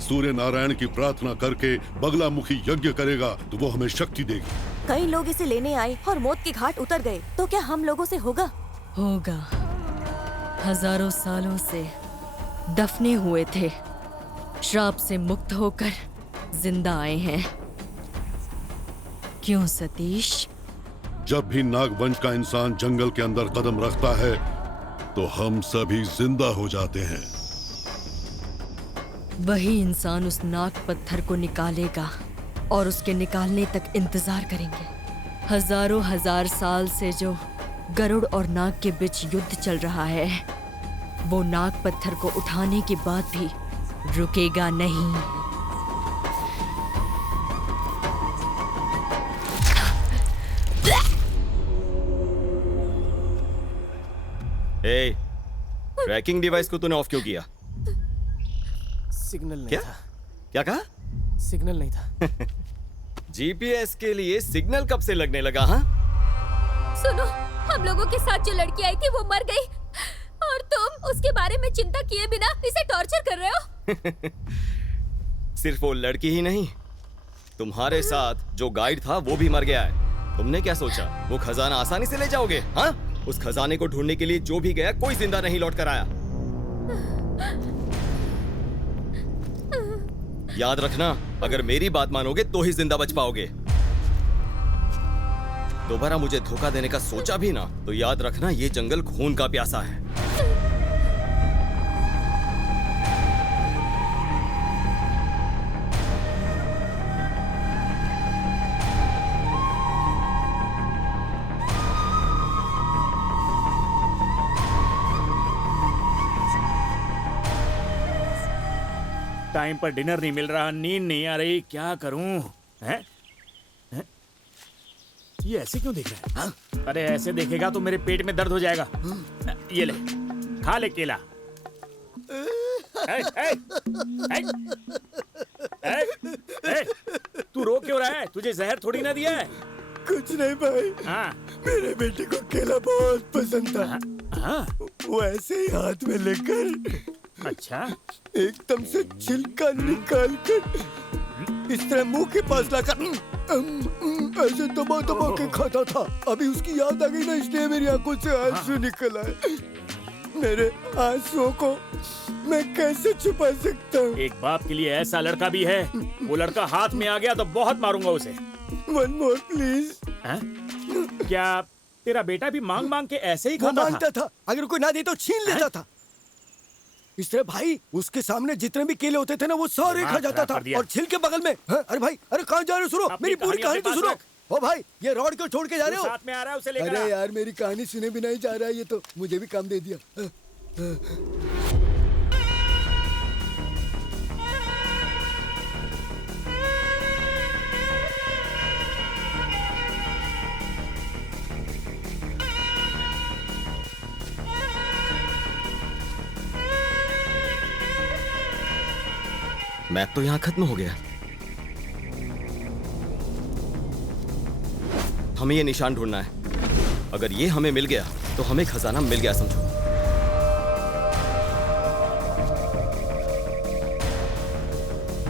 सूर्य नारायण की प्रार्थना करके बगलामुखी यज्ञ करेगा तो वो हमें शक्ति देगी। कई लोग इसे लेने आए और मौत के घाट उतर गए, तो क्या हम लोगों से होगा? होगा। हजारों सालों से दफने हुए थे, श्राप से मुक्त होकर जिंदा आए हैं। क्यों सतीश? जब भी नागवंश का इंसान जंगल के अंदर कदम रखता है तो हम सभी जिंदा हो जाते हैं। वही इंसान उस नाग पत्थर को निकालेगा और उसके निकालने तक इंतजार करेंगे। हजारों हजार साल से जो गरुड़ और नाग के बीच युद्ध चल रहा है, वो नाग पत्थर को उठाने के बाद भी रुकेगा नहीं। ट्रैकिंग डिवाइस को तूने ऑफ क्यों किया? सिग्नल नहीं क्या? था। क्या कहा? सिग्नल नहीं था। जीपीएस के लिए सिग्नल कब से लगने लगा? हाँ, सुनो, हम लोगों के साथ जो लड़की आई थी वो मर गई और तुम उसके बारे में चिंता किए बिना इसे टॉर्चर कर रहे हो। सिर्फ वो लड़की ही नहीं, तुम्हारे साथ जो गाइड था वो भी मर गया है। तुमने क्या सोचा वो खजाना आसानी से ले जाओगे? हाँ, उस खजाने को ढूंढने के लिए जो भी गया कोई जिंदा नहीं लौट कर आया। याद रखना, अगर मेरी बात मानोगे तो ही जिंदा बच पाओगे। दोबारा मुझे धोखा देने का सोचा भी ना तो याद रखना, ये जंगल खून का प्यासा है। टाइम पर डिनर नहीं मिल रहा, नींद नहीं आ रही, क्या करूं? हैं? हैं? ये ऐसे क्यों देख रहा है? हाँ? अरे ऐसे देखेगा तो मेरे पेट में दर्द हो जाएगा। ये ले, खा ले केला। तू रो क्यों रहा है? तुझे जहर थोड़ी ना दिया है। कुछ नहीं भाई। हाँ? मेरे बेटे को केला बहुत पसंद था। हाँ? वो ऐसे ही हाथ में लेकर अच्छा, एकदम से छिलका निकाल कर इस तरह मुंह के पास लाकर ऐसे दबा दबा के खाता था। अभी उसकी याद आ गई ना, इसलिए मेरी आंखों से आंसू निकल आए। मेरे आंसुओं को मैं कैसे छुपा सकता हूँ? एक बाप के लिए ऐसा लड़का भी है। वो लड़का हाथ में आ गया तो बहुत मारूंगा उसे। One more please. क्या तेरा बेटा भी मांग मांग के ऐसे ही खाता मांगता था? अगर कोई ना दे तो छीन लेता था। इस तरह भाई उसके सामने जितने भी केले होते थे ना वो सारे खा जाता था। और छिल के बगल में अरे भाई, अरे कहाँ जा रहे हो? सुनो मेरी पूरी कहानी तो सुनो। ओ भाई, ये रॉड क्यों छोड़ के जा रहे हो? साथ में आ रहा है, उसे लेकर अरे यार मेरी कहानी सुने बिना ही जा रहा है ये तो। मुझे भी काम दे दिया। मैप तो यहाँ खत्म हो गया। हमें ये निशान ढूंढना है। अगर ये हमें मिल गया तो हमें खजाना मिल गया समझो।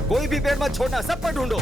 कोई भी पेड़ मत छोड़ना, सब पर ढूंढो।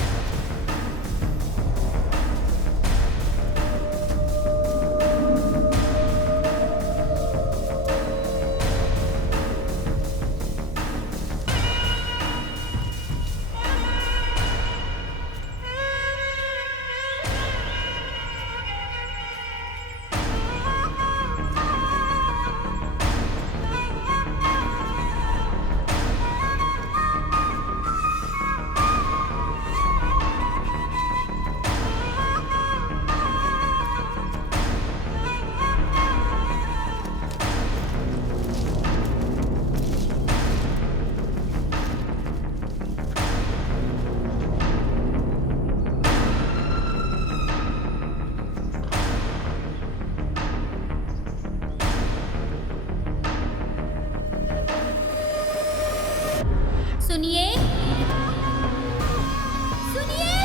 सुनिए, सुनिए।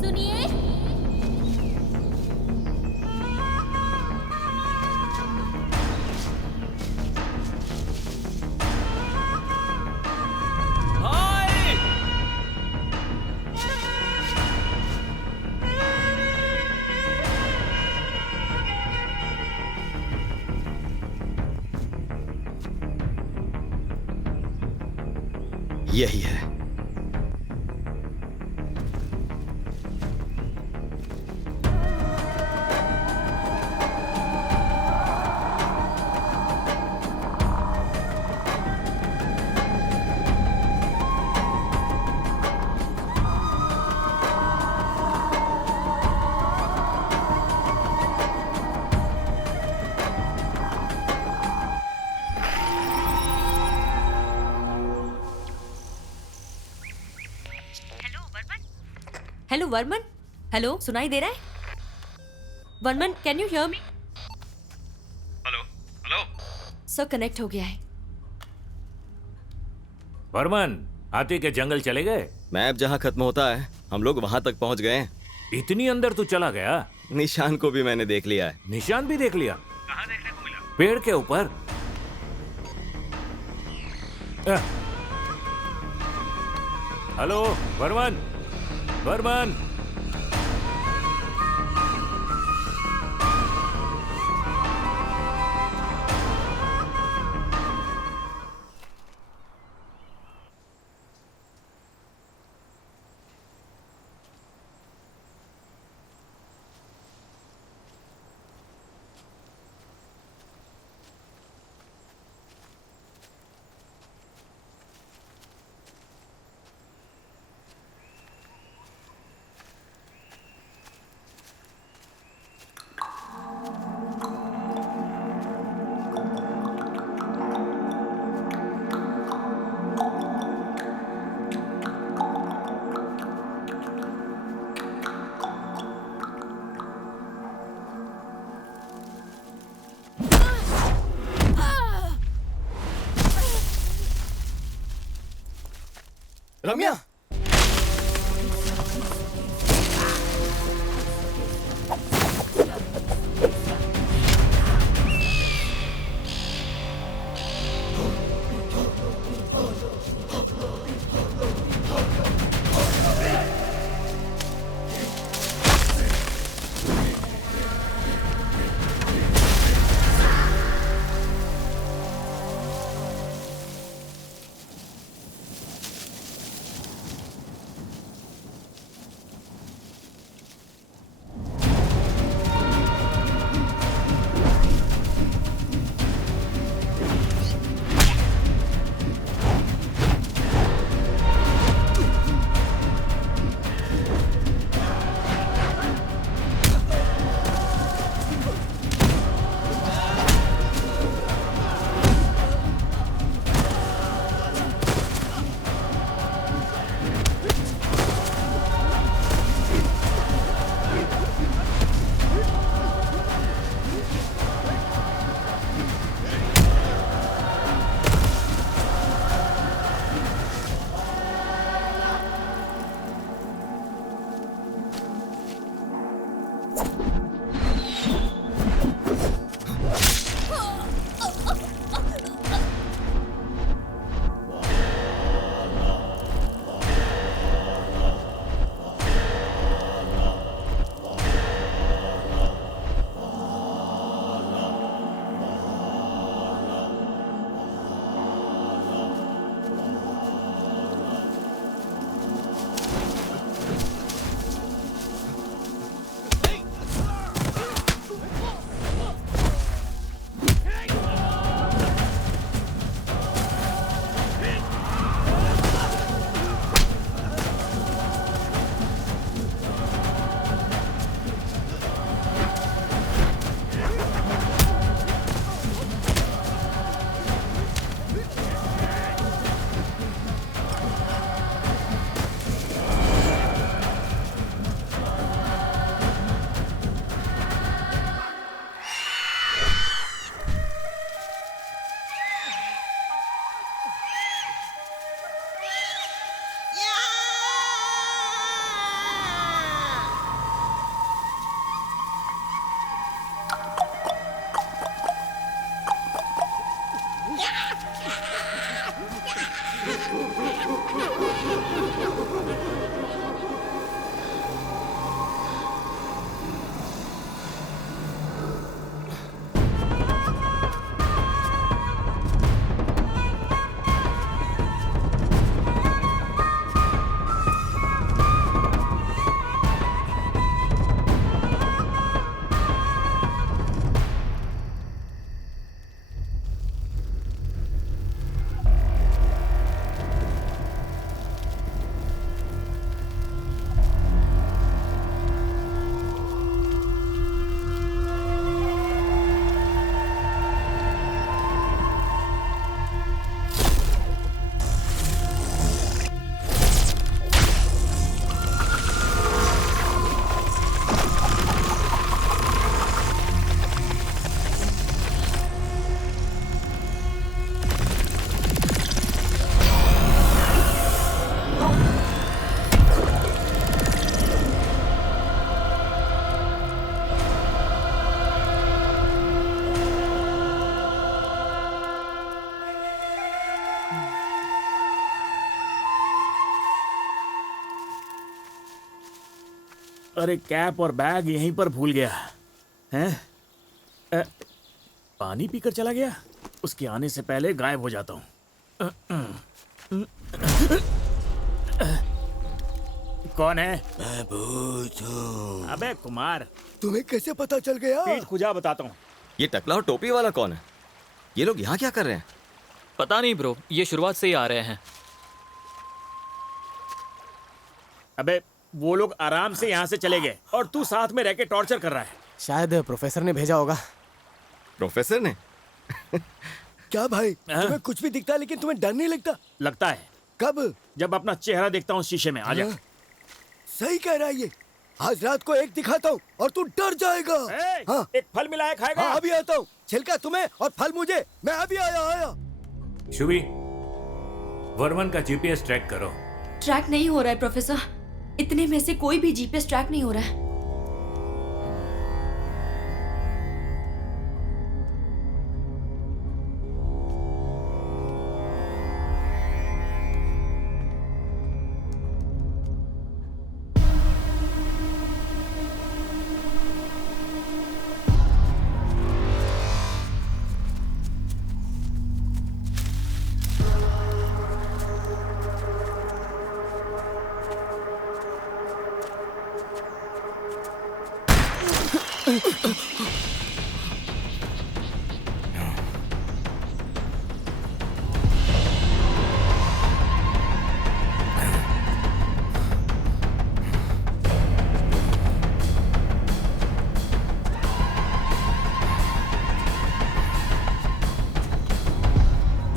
सुनिए। यही है। हेलो वर्मन, हेलो, सुनाई दे रहा है? Varman, can you hear me? Hello hello. Sir connect हो गया है। वर्मन, हाथी के जंगल चले गए? मैप जहाँ खत्म होता है हम लोग वहां तक पहुंच गए हैं। इतनी अंदर तू चला गया? निशान को भी मैंने देख लिया है। निशान भी देख लिया? कहाँ देखने को मिला? पेड़ के ऊपर। हेलो वर्मन, वर्मन। रम्या, अरे कैप और बैग यहीं पर भूल गया हैं। पानी पीकर चला गया। उसके आने से पहले गायब हो जाता हूँ। कौन है? मैं भूत हूँ। अबे कुमार, तुम्हें कैसे पता चल गया? पीठ खुजा बताता हूँ। ये टकला और टोपी वाला कौन है? ये लोग यहाँ क्या कर रहे हैं? पता नहीं ब्रो, ये शुरुआत से ही आ रहे हैं। अबे वो लोग आराम से यहाँ से चले गए और तू साथ में रह के टॉर्चर कर रहा है। शायद प्रोफेसर ने भेजा होगा। प्रोफेसर ने? क्या भाई, तुम्हें कुछ भी दिखता है लेकिन तुम्हें डर नहीं लगता? लगता है। कब? जब अपना चेहरा देखता हूँ शीशे में। आजा। सही कह रहा है ये। आज रात को एक दिखाता हूँ और तू डर जाएगा। हाँ। एक फल मिलाया खाएगा? हाँ, अभी आता हूँ। छिलका तुम्हें और फल मुझे। मैं अभी आया। शुभी, वर्मन का जीपीएस ट्रैक करो। ट्रैक नहीं हो रहा है प्रोफेसर। इतने में से कोई भी जीपीएस ट्रैक नहीं हो रहा है।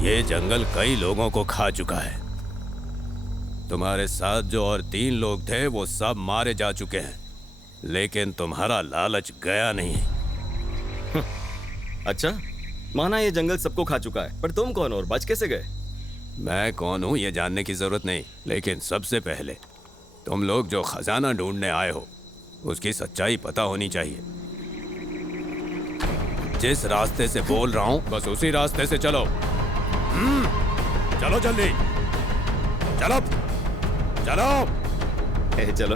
ये जंगल कई लोगों को खा चुका है। तुम्हारे साथ जो और 3 लोग थे वो सब मारे जा चुके हैं, लेकिन तुम्हारा लालच गया नहीं। अच्छा, माना ये जंगल सबको खा चुका है, पर तुम कौन हो और बच कैसे गए? मैं कौन हूं ये जानने की जरूरत नहीं, लेकिन सबसे पहले तुम लोग जो खजाना ढूंढने आए हो उसकी सच्चाई पता होनी चाहिए। जिस रास्ते से बोल रहा हूं बस उसी रास्ते से चलो। चलो जल्दी, चलो चलो। चलो।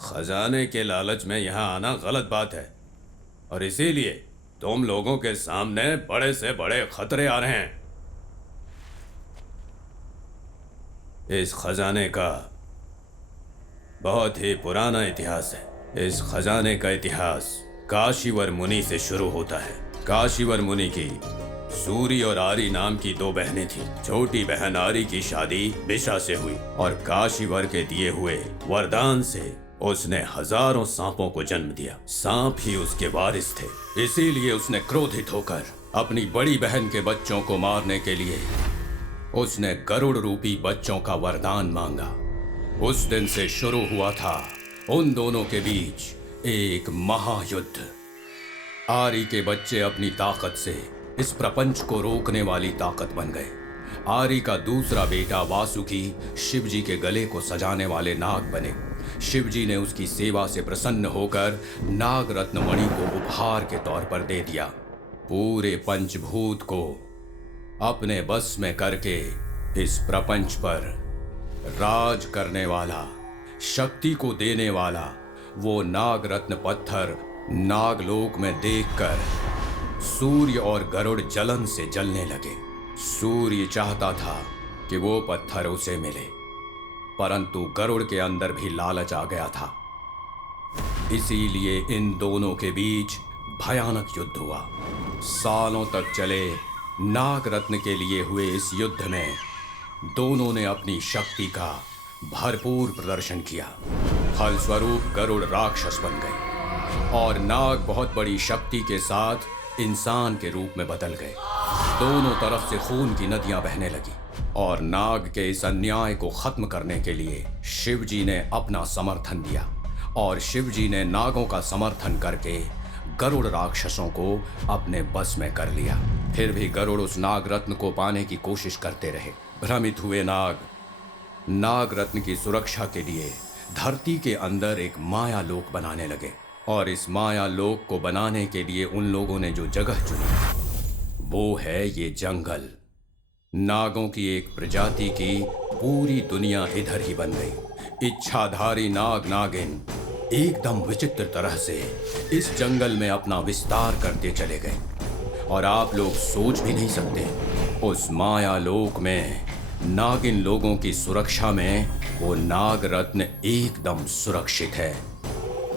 खजाने के लालच में यहाँ आना गलत बात है और इसीलिए तुम लोगों के सामने बड़े से बड़े खतरे आ रहे हैं। इस खजाने का बहुत ही पुराना इतिहास है। इस खजाने का इतिहास काशीवर मुनि से शुरू होता है। काशीवर मुनि की सूरी और आरी नाम की 2 बहनें थीं। छोटी बहन आरी की शादी बिशा से हुई और काशीवर के दिए हुए वरदान से उसने हजारों सांपों को जन्म दिया। सांप ही उसके वारिस थे, इसीलिए उसने क्रोधित होकर अपनी बड़ी बहन के बच्चों को मारने के लिए उसने गरुड़ रूपी बच्चों का वरदान मांगा। उस दिन से शुरू हुआ था उन दोनों के बीच एक महायुद्ध। आरी के बच्चे अपनी ताकत से इस प्रपंच को रोकने वाली ताकत बन गए। आरी का दूसरा बेटा वासुकी शिवजी के गले को सजाने वाले नाग बने। शिवजी ने उसकी सेवा से प्रसन्न होकर नाग रत्न मणि को उपहार के तौर पर दे दिया। पूरे पंचभूत को अपने बस में करके इस प्रपंच पर राज करने वाला, शक्ति को देने वाला वो नाग रत्न पत्थर नागलोक में देखकर सूर्य और गरुड़ जलन से जलने लगे। सूर्य चाहता था कि वो पत्थर उसे मिले, परंतु गरुड़ के अंदर भी लालच आ गया था। इसीलिए इन दोनों के बीच भयानक युद्ध हुआ। सालों तक चले नाग रत्न के लिए हुए इस युद्ध में दोनों ने अपनी शक्ति का भरपूर प्रदर्शन किया। फलस्वरूप गरुड़ राक्षस बन गए और नाग बहुत बड़ी शक्ति के साथ इंसान के रूप में बदल गए। दोनों तरफ से खून की नदियां बहने लगी और नाग के इस अन्याय को खत्म करने के लिए शिवजी ने अपना समर्थन दिया और शिवजी ने नागों का समर्थन करके गरुड़ राक्षसों को अपने बस में कर लिया। फिर भी गरुड़ उस नाग रत्न को पाने की कोशिश करते रहे। भ्रमित हुए नाग रत्न की सुरक्षा के लिए धरती के अंदर एक माया लोक बनाने लगे और इस माया लोक को बनाने के लिए उन लोगों ने जो जगह चुनी वो है ये जंगल। नागों की एक प्रजाति की पूरी दुनिया इधर ही बन गई। इच्छाधारी नाग नागिन एकदम विचित्र तरह से इस जंगल में अपना विस्तार करते चले गए और आप लोग सोच भी नहीं सकते उस माया लोक में नागिन लोगों की सुरक्षा में वो नाग रत्न एकदम सुरक्षित है।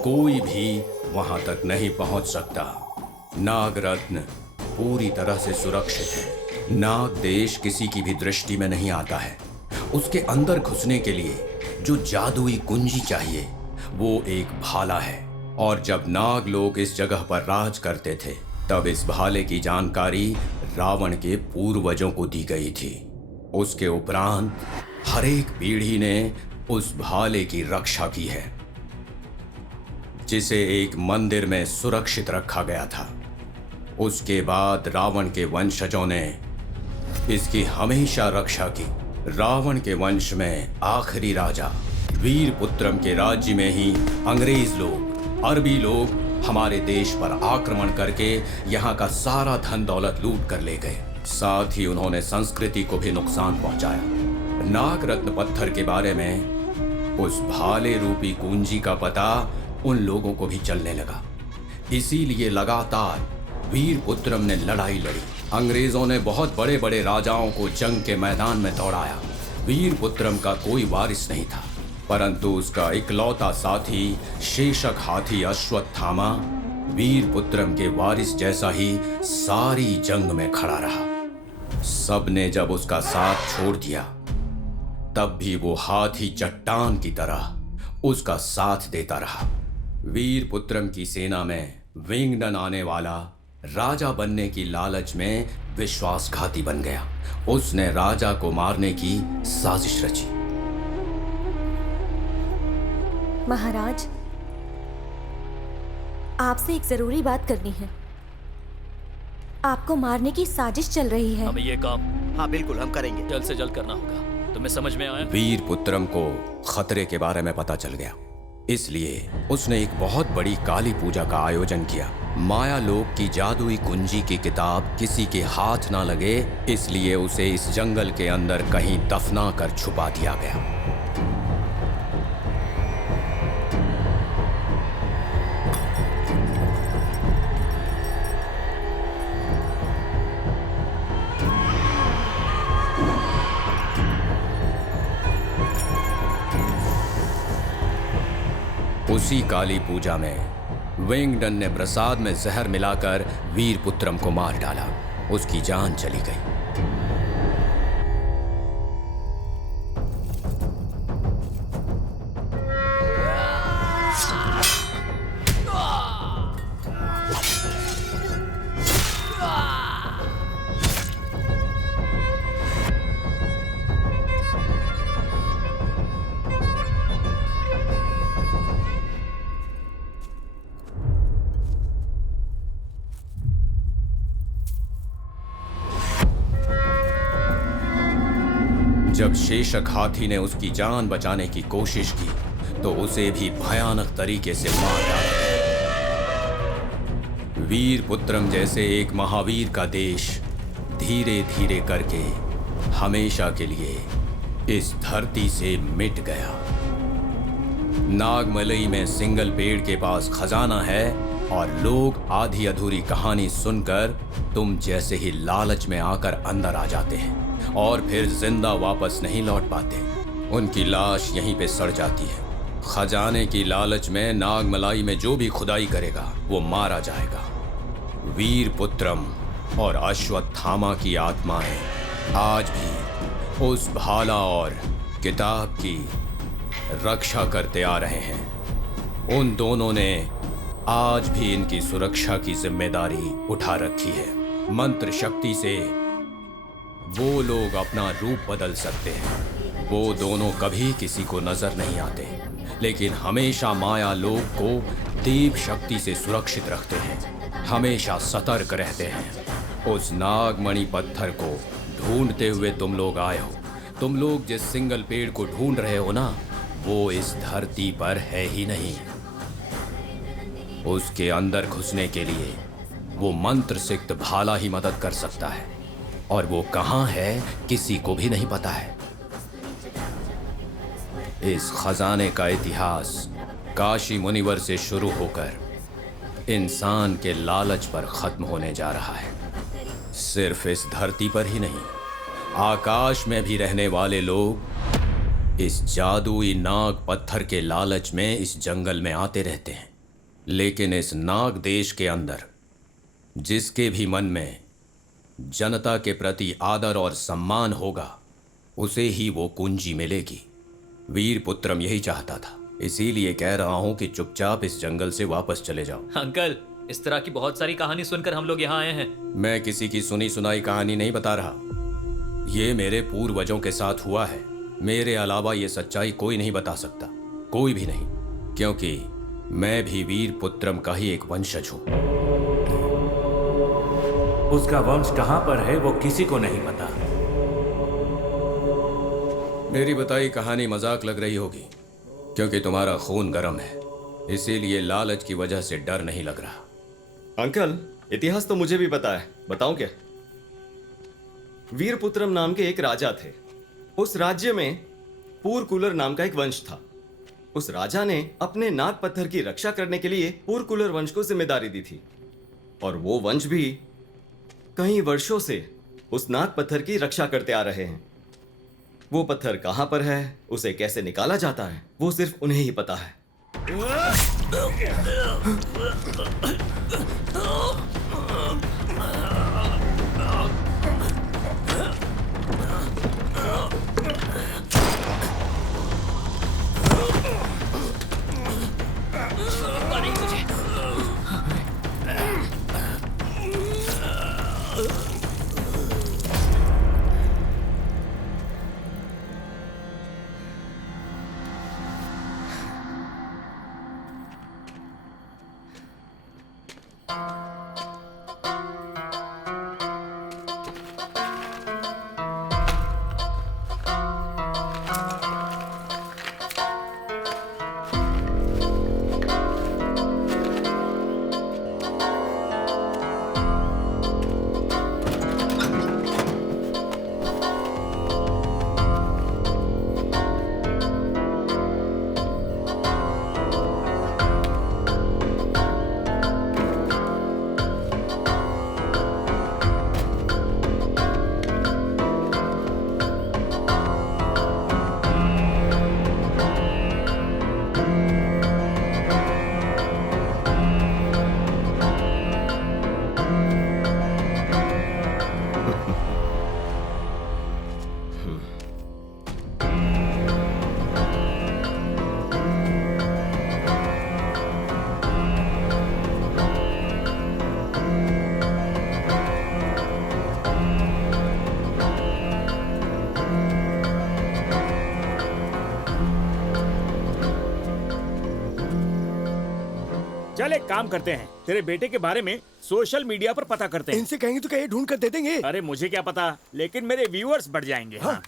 कोई भी वहां तक नहीं पहुंच सकता। नाग रत्न पूरी तरह से सुरक्षित है। नाग देश किसी की भी दृष्टि में नहीं आता है। उसके अंदर घुसने के लिए जो जादुई कुंजी चाहिए वो एक भाला है। और जब नाग लोग इस जगह पर राज करते थे तब इस भाले की जानकारी रावण के पूर्वजों को दी गई थी। उसके उपरांत हर एक पीढ़ी ने उस भाले की रक्षा की है, जिसे एक मंदिर में सुरक्षित रखा गया था। उसके बाद रावण के वंशजों ने इसकी हमेशा रक्षा की। रावण के वंश में आखिरी राजा वीरपुत्रम के राज्य में ही अंग्रेज लोग, अरबी लोग हमारे देश पर आक्रमण करके यहाँ का सारा धन दौलत लूट कर ले गए। साथ ही उन्होंने संस्कृति को भी नुकसान पहुंचाया। नाग रत्न पत्थर के बारे में, उस भाले रूपी कुंजी का पता उन लोगों को भी चलने लगा। इसीलिए लगातार वीरपुत्रम ने लड़ाई लड़ी। अंग्रेजों ने बहुत बड़े बड़े राजाओं को जंग के मैदान में दौड़ाया। वीरपुत्रम का कोई वारिस नहीं था, परंतु उसका इकलौता साथी शेषक हाथी अश्वत्थामा वीरपुत्रम के वारिस जैसा ही सारी जंग में खड़ा रहा। सबने जब उसका साथ छोड़ दिया तब भी वो हाथी चट्टान की तरह उसका साथ देता रहा। वीरपुत्रम की सेना में विंगडन आने वाला राजा बनने की लालच में विश्वासघाती बन गया। उसने राजा को मारने की साजिश रची। महाराज, आपसे एक जरूरी बात करनी है। आपको मारने की साजिश चल रही है। हमें ये काम हाँ बिल्कुल हम करेंगे। जल्द से जल्द करना होगा। तुम्हें समझ में आया? वीरपुत्रम को खतरे के बारे में पता चल गया, इसलिए उसने एक बहुत बड़ी काली पूजा का आयोजन किया। माया लोक की जादुई कुंजी की किताब किसी के हाथ ना लगे, इसलिए उसे इस जंगल के अंदर कहीं दफना कर छुपा दिया गया। उसी काली पूजा में विंगडन ने प्रसाद में जहर मिलाकर वीरपुत्रम को मार डाला। उसकी जान चली गई। जब शेषक हाथी ने उसकी जान बचाने की कोशिश की तो उसे भी भयानक तरीके से मार डाला। वीरपुत्रम जैसे एक महावीर का देश धीरे धीरे करके हमेशा के लिए इस धरती से मिट गया। नागमलई में सिंगल पेड़ के पास खजाना है और लोग आधी अधूरी कहानी सुनकर तुम जैसे ही लालच में आकर अंदर आ जाते हैं और फिर जिंदा वापस नहीं लौट पाते। उनकी लाश यहीं पे सड़ जाती है। खजाने की लालच में नागमलाई में जो भी खुदाई करेगा वो मारा जाएगा। वीरपुत्रम और अश्वत्थामा की आत्माएं आज भी उस भाला और किताब की रक्षा करते आ रहे हैं। उन दोनों ने आज भी इनकी सुरक्षा की जिम्मेदारी उठा रखी है। मंत्र शक्ति से वो लोग अपना रूप बदल सकते हैं। वो दोनों कभी किसी को नजर नहीं आते, लेकिन हमेशा माया लोक को देव शक्ति से सुरक्षित रखते हैं। हमेशा सतर्क रहते हैं। उस नागमणि पत्थर को ढूंढते हुए तुम लोग आए हो। तुम लोग जिस सिंगल पेड़ को ढूंढ रहे हो ना, वो इस धरती पर है ही नहीं। उसके अंदर घुसने के लिए वो मंत्र सिक्त भाला ही मदद कर सकता है। और वो कहाँ है किसी को भी नहीं पता है। इस खजाने का इतिहास काशी मुनिवर से शुरू होकर इंसान के लालच पर खत्म होने जा रहा है। सिर्फ इस धरती पर ही नहीं, आकाश में भी रहने वाले लोग इस जादुई नाग पत्थर के लालच में इस जंगल में आते रहते हैं। लेकिन इस नाग देश के अंदर जिसके भी मन में जनता के प्रति आदर और सम्मान होगा, उसे ही वो कुंजी मिलेगी। वीरपुत्रम यही चाहता था, इसीलिए कह रहा हूं कि चुपचाप इस जंगल से वापस चले जाओ। अंकल, इस तरह की बहुत सारी कहानी सुनकर हम लोग यहाँ आए हैं। मैं किसी की सुनी सुनाई कहानी नहीं बता रहा, ये मेरे पूर्वजों के साथ हुआ है। मेरे अलावा ये सच्चाई कोई नहीं बता सकता, कोई भी नहीं, क्योंकि मैं भी वीरपुत्रम का ही एक वंशज हूं। उसका वंश कहां पर है वो किसी को नहीं पता। मेरी बताई कहानी मजाक लग रही होगी, क्योंकि तुम्हारा खून गर्म है, इसीलिए लालच की वजह से डर नहीं लग रहा। अंकल, इतिहास तो मुझे भी पता है, बताऊं क्या? वीरपुत्रम नाम के एक राजा थे। उस राज्य में पूरकुलर नाम का एक वंश था। उस राजा ने अपने नाग पत्थर की रक्षा करने के लिए पूरकुलर वंश को जिम्मेदारी दी थी, और वो वंश भी कई वर्षों से उस नाग पत्थर की रक्षा करते आ रहे हैं। वो पत्थर कहां पर है, उसे कैसे निकाला जाता है, वो सिर्फ उन्हें ही पता है। चल एक काम करते हैं, तेरे बेटे के बारे में सोशल मीडिया पर पता करते हैं। इनसे कहेंगे तो क्या ये ढूंढ कर दे देंगे? अरे मुझे क्या पता, लेकिन मेरे व्यूअर्स बढ़ जाएंगे। हाँ।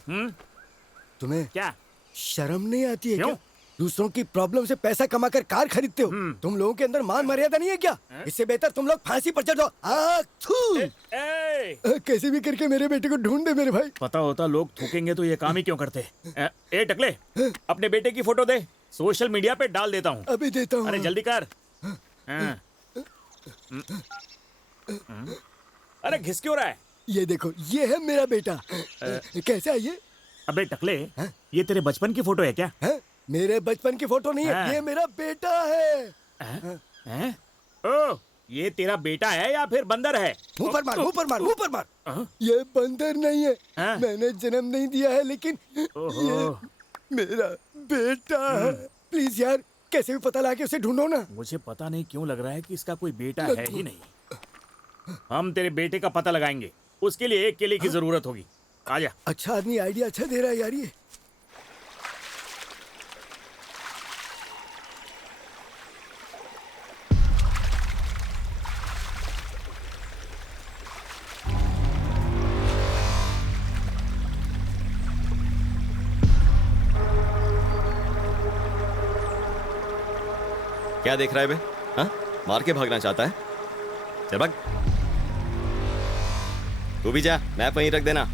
तुम्हें क्या शर्म नहीं आती है क्यों? क्या? दूसरों की प्रॉब्लम से पैसा कमाकर कार खरीदते हो। तुम लोगों के अंदर मान मर्यादा नहीं है क्या? इससे बेहतर तुम लोग फांसी पर चढ़ जाओ। कैसे भी करके मेरे बेटे को ढूंढ दे मेरे भाई। पता होता लोग थूकेंगे तो ये काम ही क्यों करते। ए टकले, अपने बेटे की फोटो दे, सोशल मीडिया पे डाल देता हूँ। अभी देता हूँ। अरे जल्दी कर। अरे घिस क्यों रहा है? ये देखो, ये है मेरा बेटा। कैसा है ये? अबे टकले, ये तेरे बचपन की फोटो है क्या? मेरे बचपन की फोटो नहीं है, ये मेरा बेटा है। ओ, ये तेरा बेटा है या फिर बंदर है? मुंह पर मार, मुंह पर मार, मुंह पर मार। ये बंदर नहीं है, मैंने जन्म नहीं दिया है, लेकिन ये मेरा बेटा है। प्लीज यार, कैसे भी पता लगा उसे ढूंढो ना। मुझे पता नहीं क्यों लग रहा है कि इसका कोई बेटा है ही नहीं। हम तेरे बेटे का पता लगाएंगे, उसके लिए एक केले की जरूरत होगी। आजा। अच्छा आदमी आइडिया अच्छा दे रहा है यार ये। क्या देख रहा है बे? हाँ? मार के भागना चाहता है? चल भाग। तू भी जा, मैप वहीं रख देना।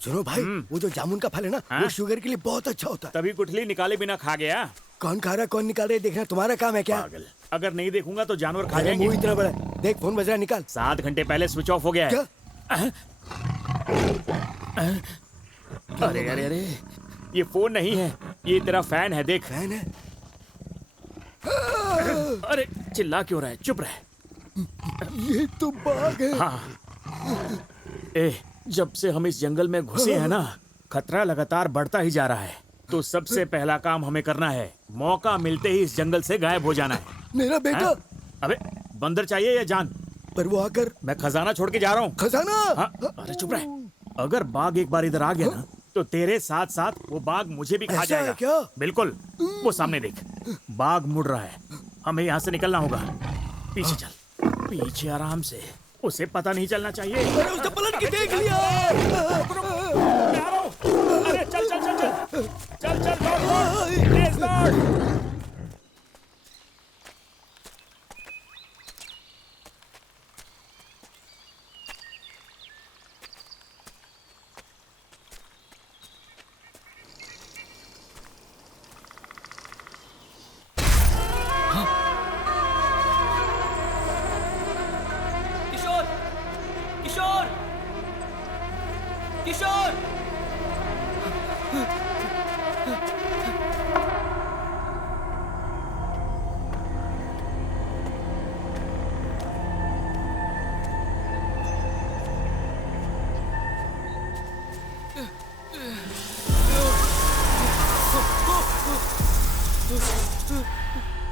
सुनो भाई, वो जो जामुन का फल है ना, वो शुगर के लिए बहुत अच्छा होता है। तभी गुठली निकाले बिना खा गया। कौन खा रहा कौन निकाल रहा है देखना तुम्हारा काम है क्या? पागल। अगर नहीं देखूंगा तो जानवर खा अरे जाएंगे। मुंह इतना बड़ा है। देख फोन बज रहा है, निकाल। 7 घंटे पहले स्विच ऑफ हो गया है। क्या? अरे अरे अरे, ये फोन नहीं है, ये तेरा फैन है। देख, फैन है। अरे चिल्ला क्यों रहा है? चुप रह। ये तो बाघ है। हाँ। ए, जब से हम इस जंगल में घुसे हैं ना, खतरा लगातार बढ़ता ही जा रहा है। तो सबसे पहला काम हमें करना है, मौका मिलते ही इस जंगल से गायब हो जाना है। मेरा बेटा। अबे बंदर चाहिए या जान? पर वो आकर। मैं खजाना छोड़ के जा रहा हूँ। खजाना? हाँ, अरे चुप रह। अगर बाघ एक बार इधर आ गया ना, तो तेरे साथ साथ वो बाघ मुझे भी खा जाएगा। क्या? बिल्कुल। वो सामने देख, बाघ मुड़ रहा है। हमें यहाँ से निकलना होगा। पीछे चल, पीछे आराम से। उसे पता नहीं चलना चाहिए। अरे उसने पलट के देख लिया। अरे चल चल चल चल चल चल, दौड़, तेज दौड़। किशोर, किशोर, किशोर।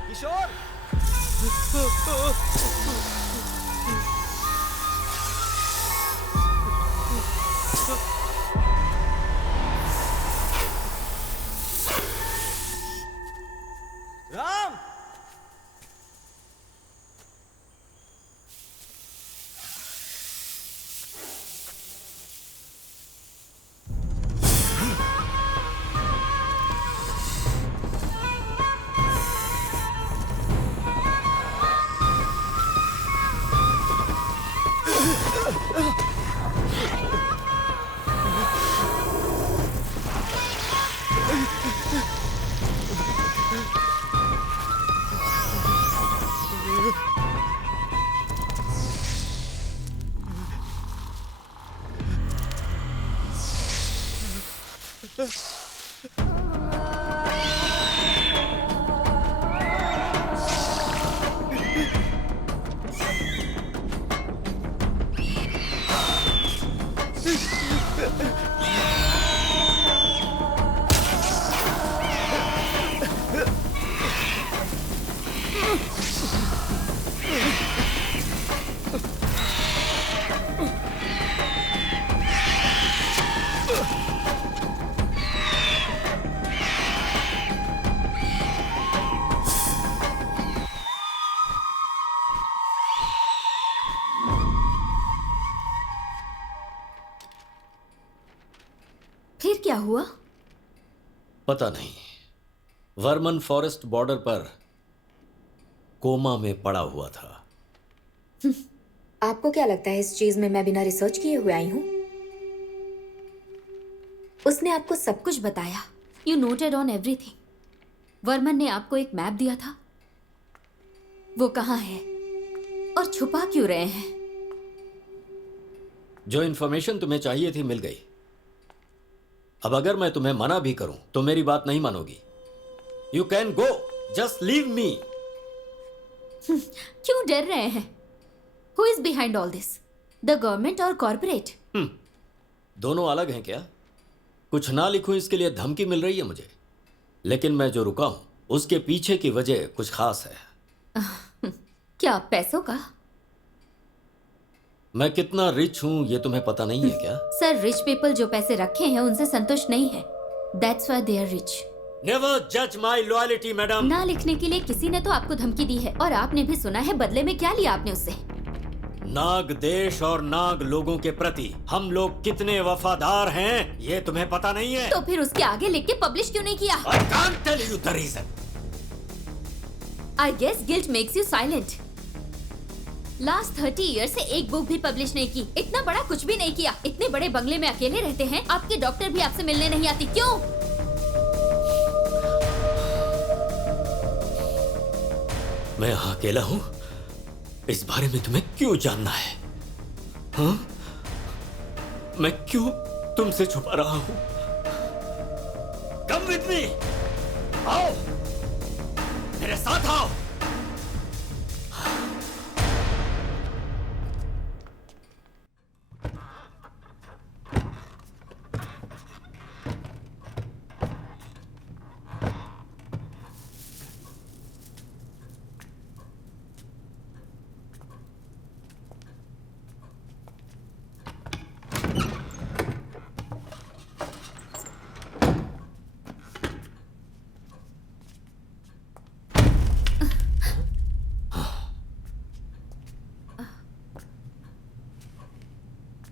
किशोर, राम। फिर क्या हुआ? पता नहीं। वर्मन फॉरेस्ट बॉर्डर पर कोमा में पड़ा हुआ था। आपको क्या लगता है इस चीज में मैं बिना रिसर्च किए हुए आई हूँ? उसने आपको सब कुछ बताया। You noted on everything. Varman ने आपको एक मैप दिया था, वो कहाँ है और छुपा क्यों रहे हैं? जो इन्फॉर्मेशन तुम्हें चाहिए थी मिल गई। अब अगर मैं तुम्हें मना भी करूं तो मेरी बात नहीं मानोगी। You can go, just leave me. क्यों डर रहे हैं? Who is behind all this, the government और कॉर्पोरेट? दोनों अलग हैं क्या? कुछ ना लिखूं इसके लिए धमकी मिल रही है मुझे, लेकिन मैं जो रुका हूं उसके पीछे की वजह कुछ खास है। क्या पैसों का? मैं कितना रिच हूँ ये तुम्हें पता नहीं है क्या? सर, रिच पीपल जो पैसे रखे हैं उनसे संतुष्ट नहीं है। That's why they are rich. Never जज माय लॉयल्टी मैडम। ना लिखने के लिए किसी ने तो आपको धमकी दी है और आपने भी सुना है, बदले में क्या लिया आपने उससे? नाग देश और नाग लोगों के प्रति हम लोग कितने वफादार हैं ये तुम्हें पता नहीं है। तो फिर उसके आगे लिख के पब्लिश क्यों नहीं किया? I can't tell you the reason. I guess guilt makes you silent. Last 30 year से एक बुक भी पब्लिश नहीं की, इतना बड़ा कुछ भी नहीं किया, इतने बड़े बंगले में अकेले रहते हैं, आपकी डॉक्टर भी आपसे मिलने नहीं आती, क्यों? मैं यहाँ अकेला हूँ, इस बारे में तुम्हें क्यों जानना है? हाँ? मैं क्यों तुमसे छुपा रहा हूँ? Come with me. आओ, मेरे साथ आओ।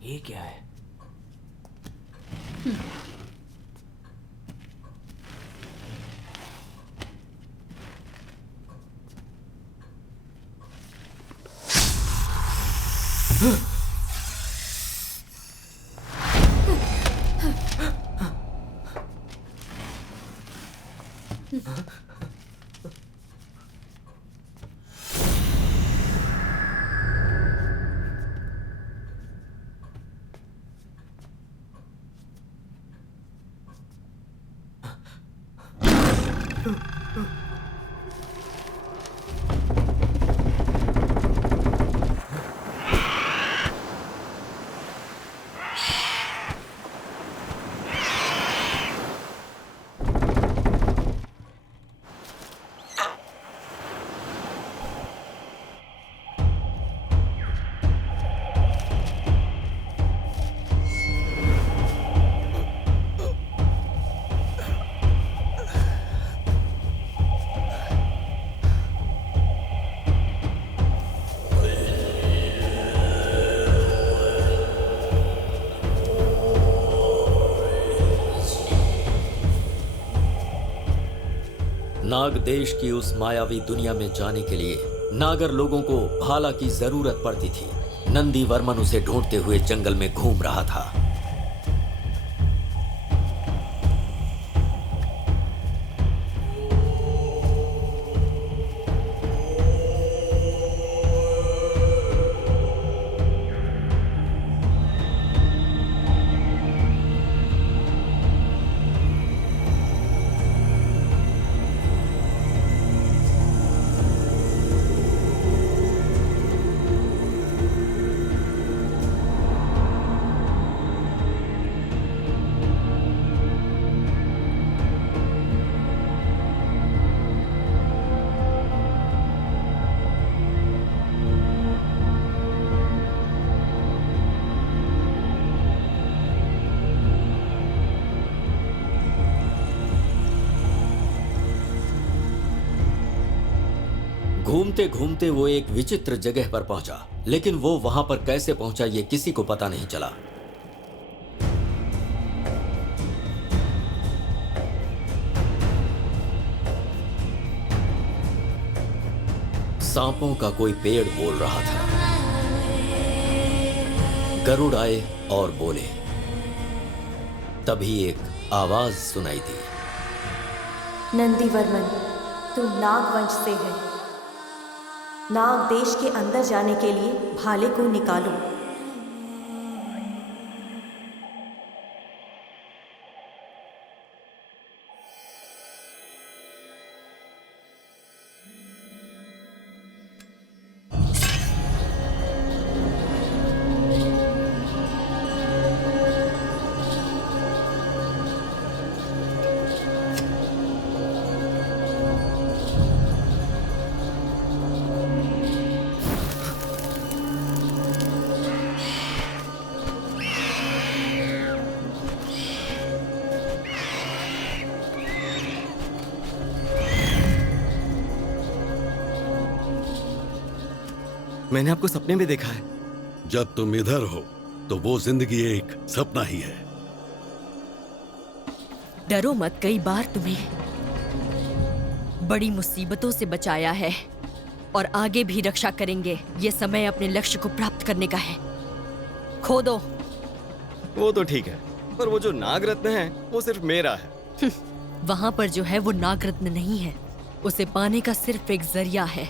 ये क्या है? नाग देश की उस मायावी दुनिया में जाने के लिए नागर लोगों को भाला की जरूरत पड़ती थी। नंदी वर्मन उसे ढूंढते हुए जंगल में घूम रहा था। घूमते घूमते वो एक विचित्र जगह पर पहुंचा, लेकिन वो वहां पर कैसे पहुंचा ये किसी को पता नहीं चला। सांपों का कोई पेड़ बोल रहा था। गरुड़ आए और बोले। तभी एक आवाज सुनाई दी। नंदीवर्मन, तू नागवंश से है। नाग देश के अंदर जाने के लिए भाले को निकालो। मैंने आपको सपने में देखा है। जब तुम इधर हो तो वो जिंदगी एक सपना ही है। डरो मत, कई बार तुम्हें बड़ी मुसीबतों से बचाया है और आगे भी रक्षा करेंगे। ये समय अपने लक्ष्य को प्राप्त करने का है। खो दो। वो तो ठीक है, पर वो जो नागरत्न है वो सिर्फ मेरा है। वहां पर जो है वो नागरत्न नहीं है, उसे पाने का सिर्फ एक जरिया है।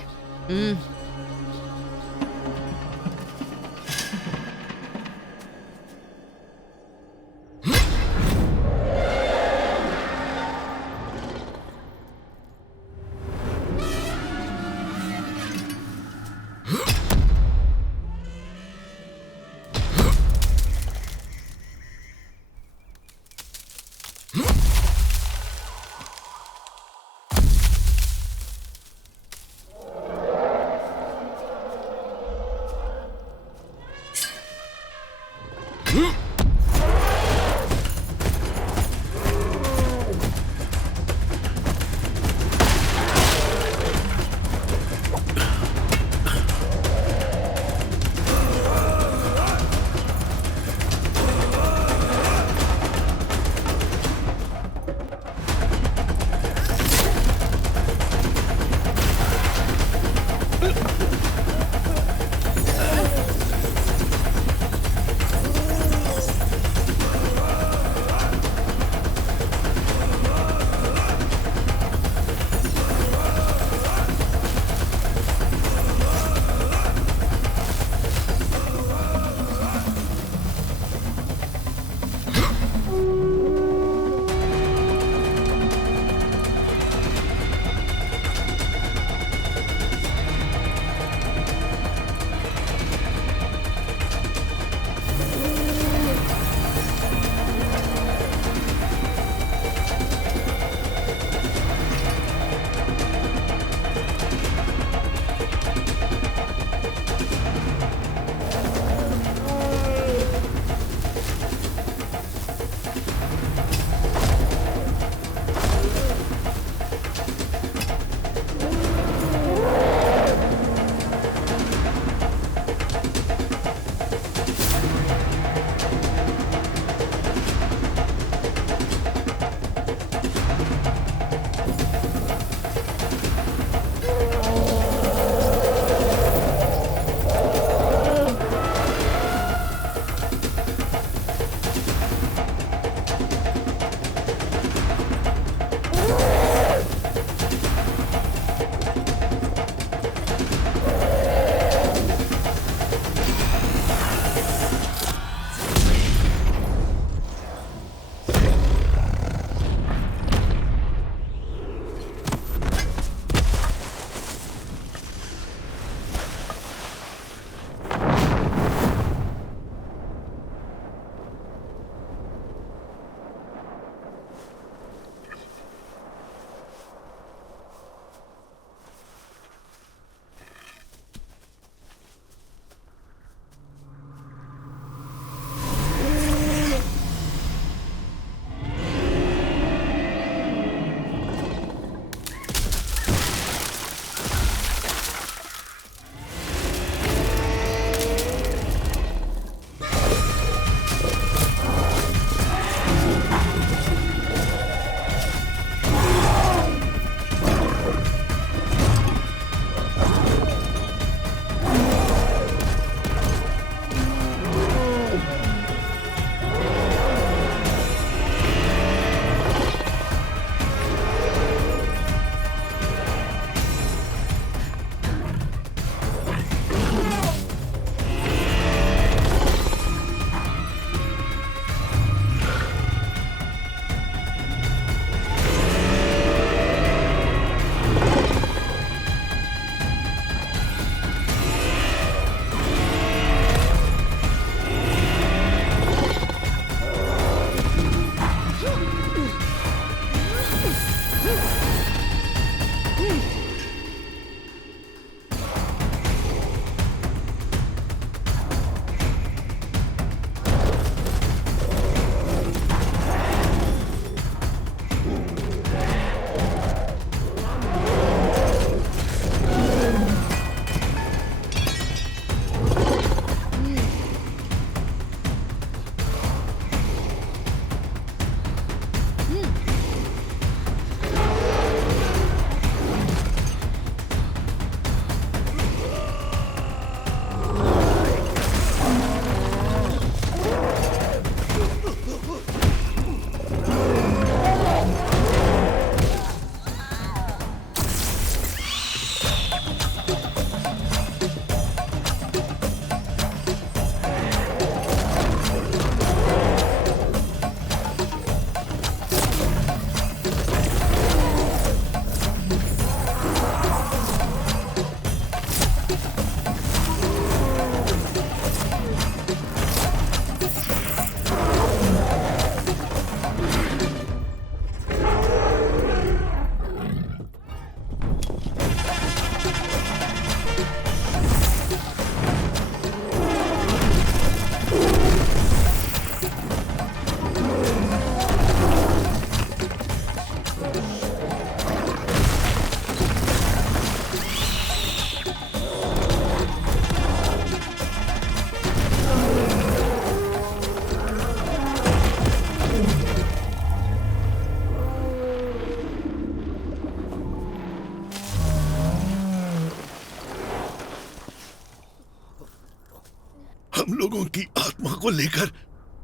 हम लोगों की आत्मा को लेकर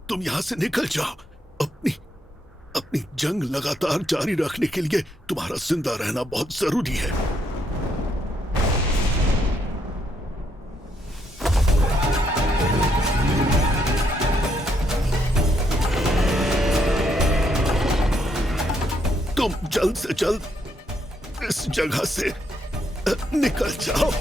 तुम यहाँ से निकल जाओ। अपनी जंग लगातार जारी रखने के लिए तुम्हारा जिंदा रहना बहुत जरूरी है। तुम जल्द से जल्द इस जगह से निकल जाओ।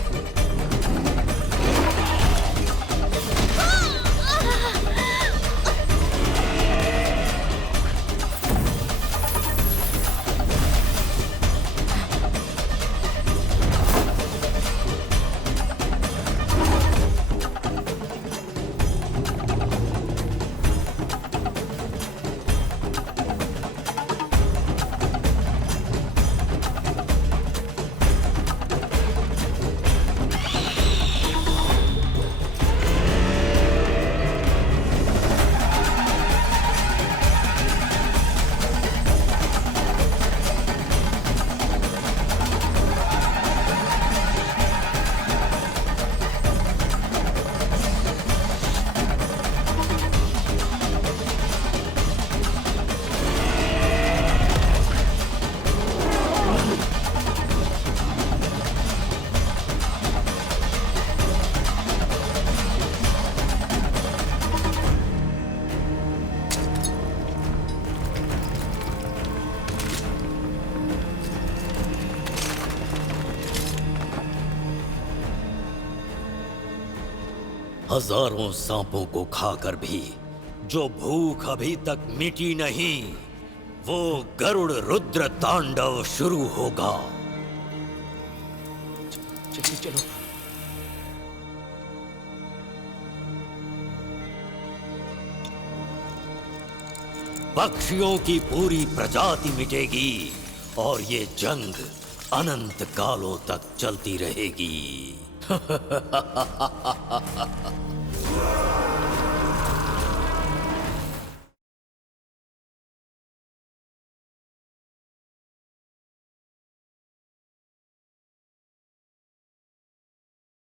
हजारों सांपों को खाकर भी जो भूख अभी तक मिटी नहीं, वो गरुड़ रुद्र तांडव शुरू होगा। चलो। पक्षियों की पूरी प्रजाति मिटेगी और ये जंग अनंत कालों तक चलती रहेगी।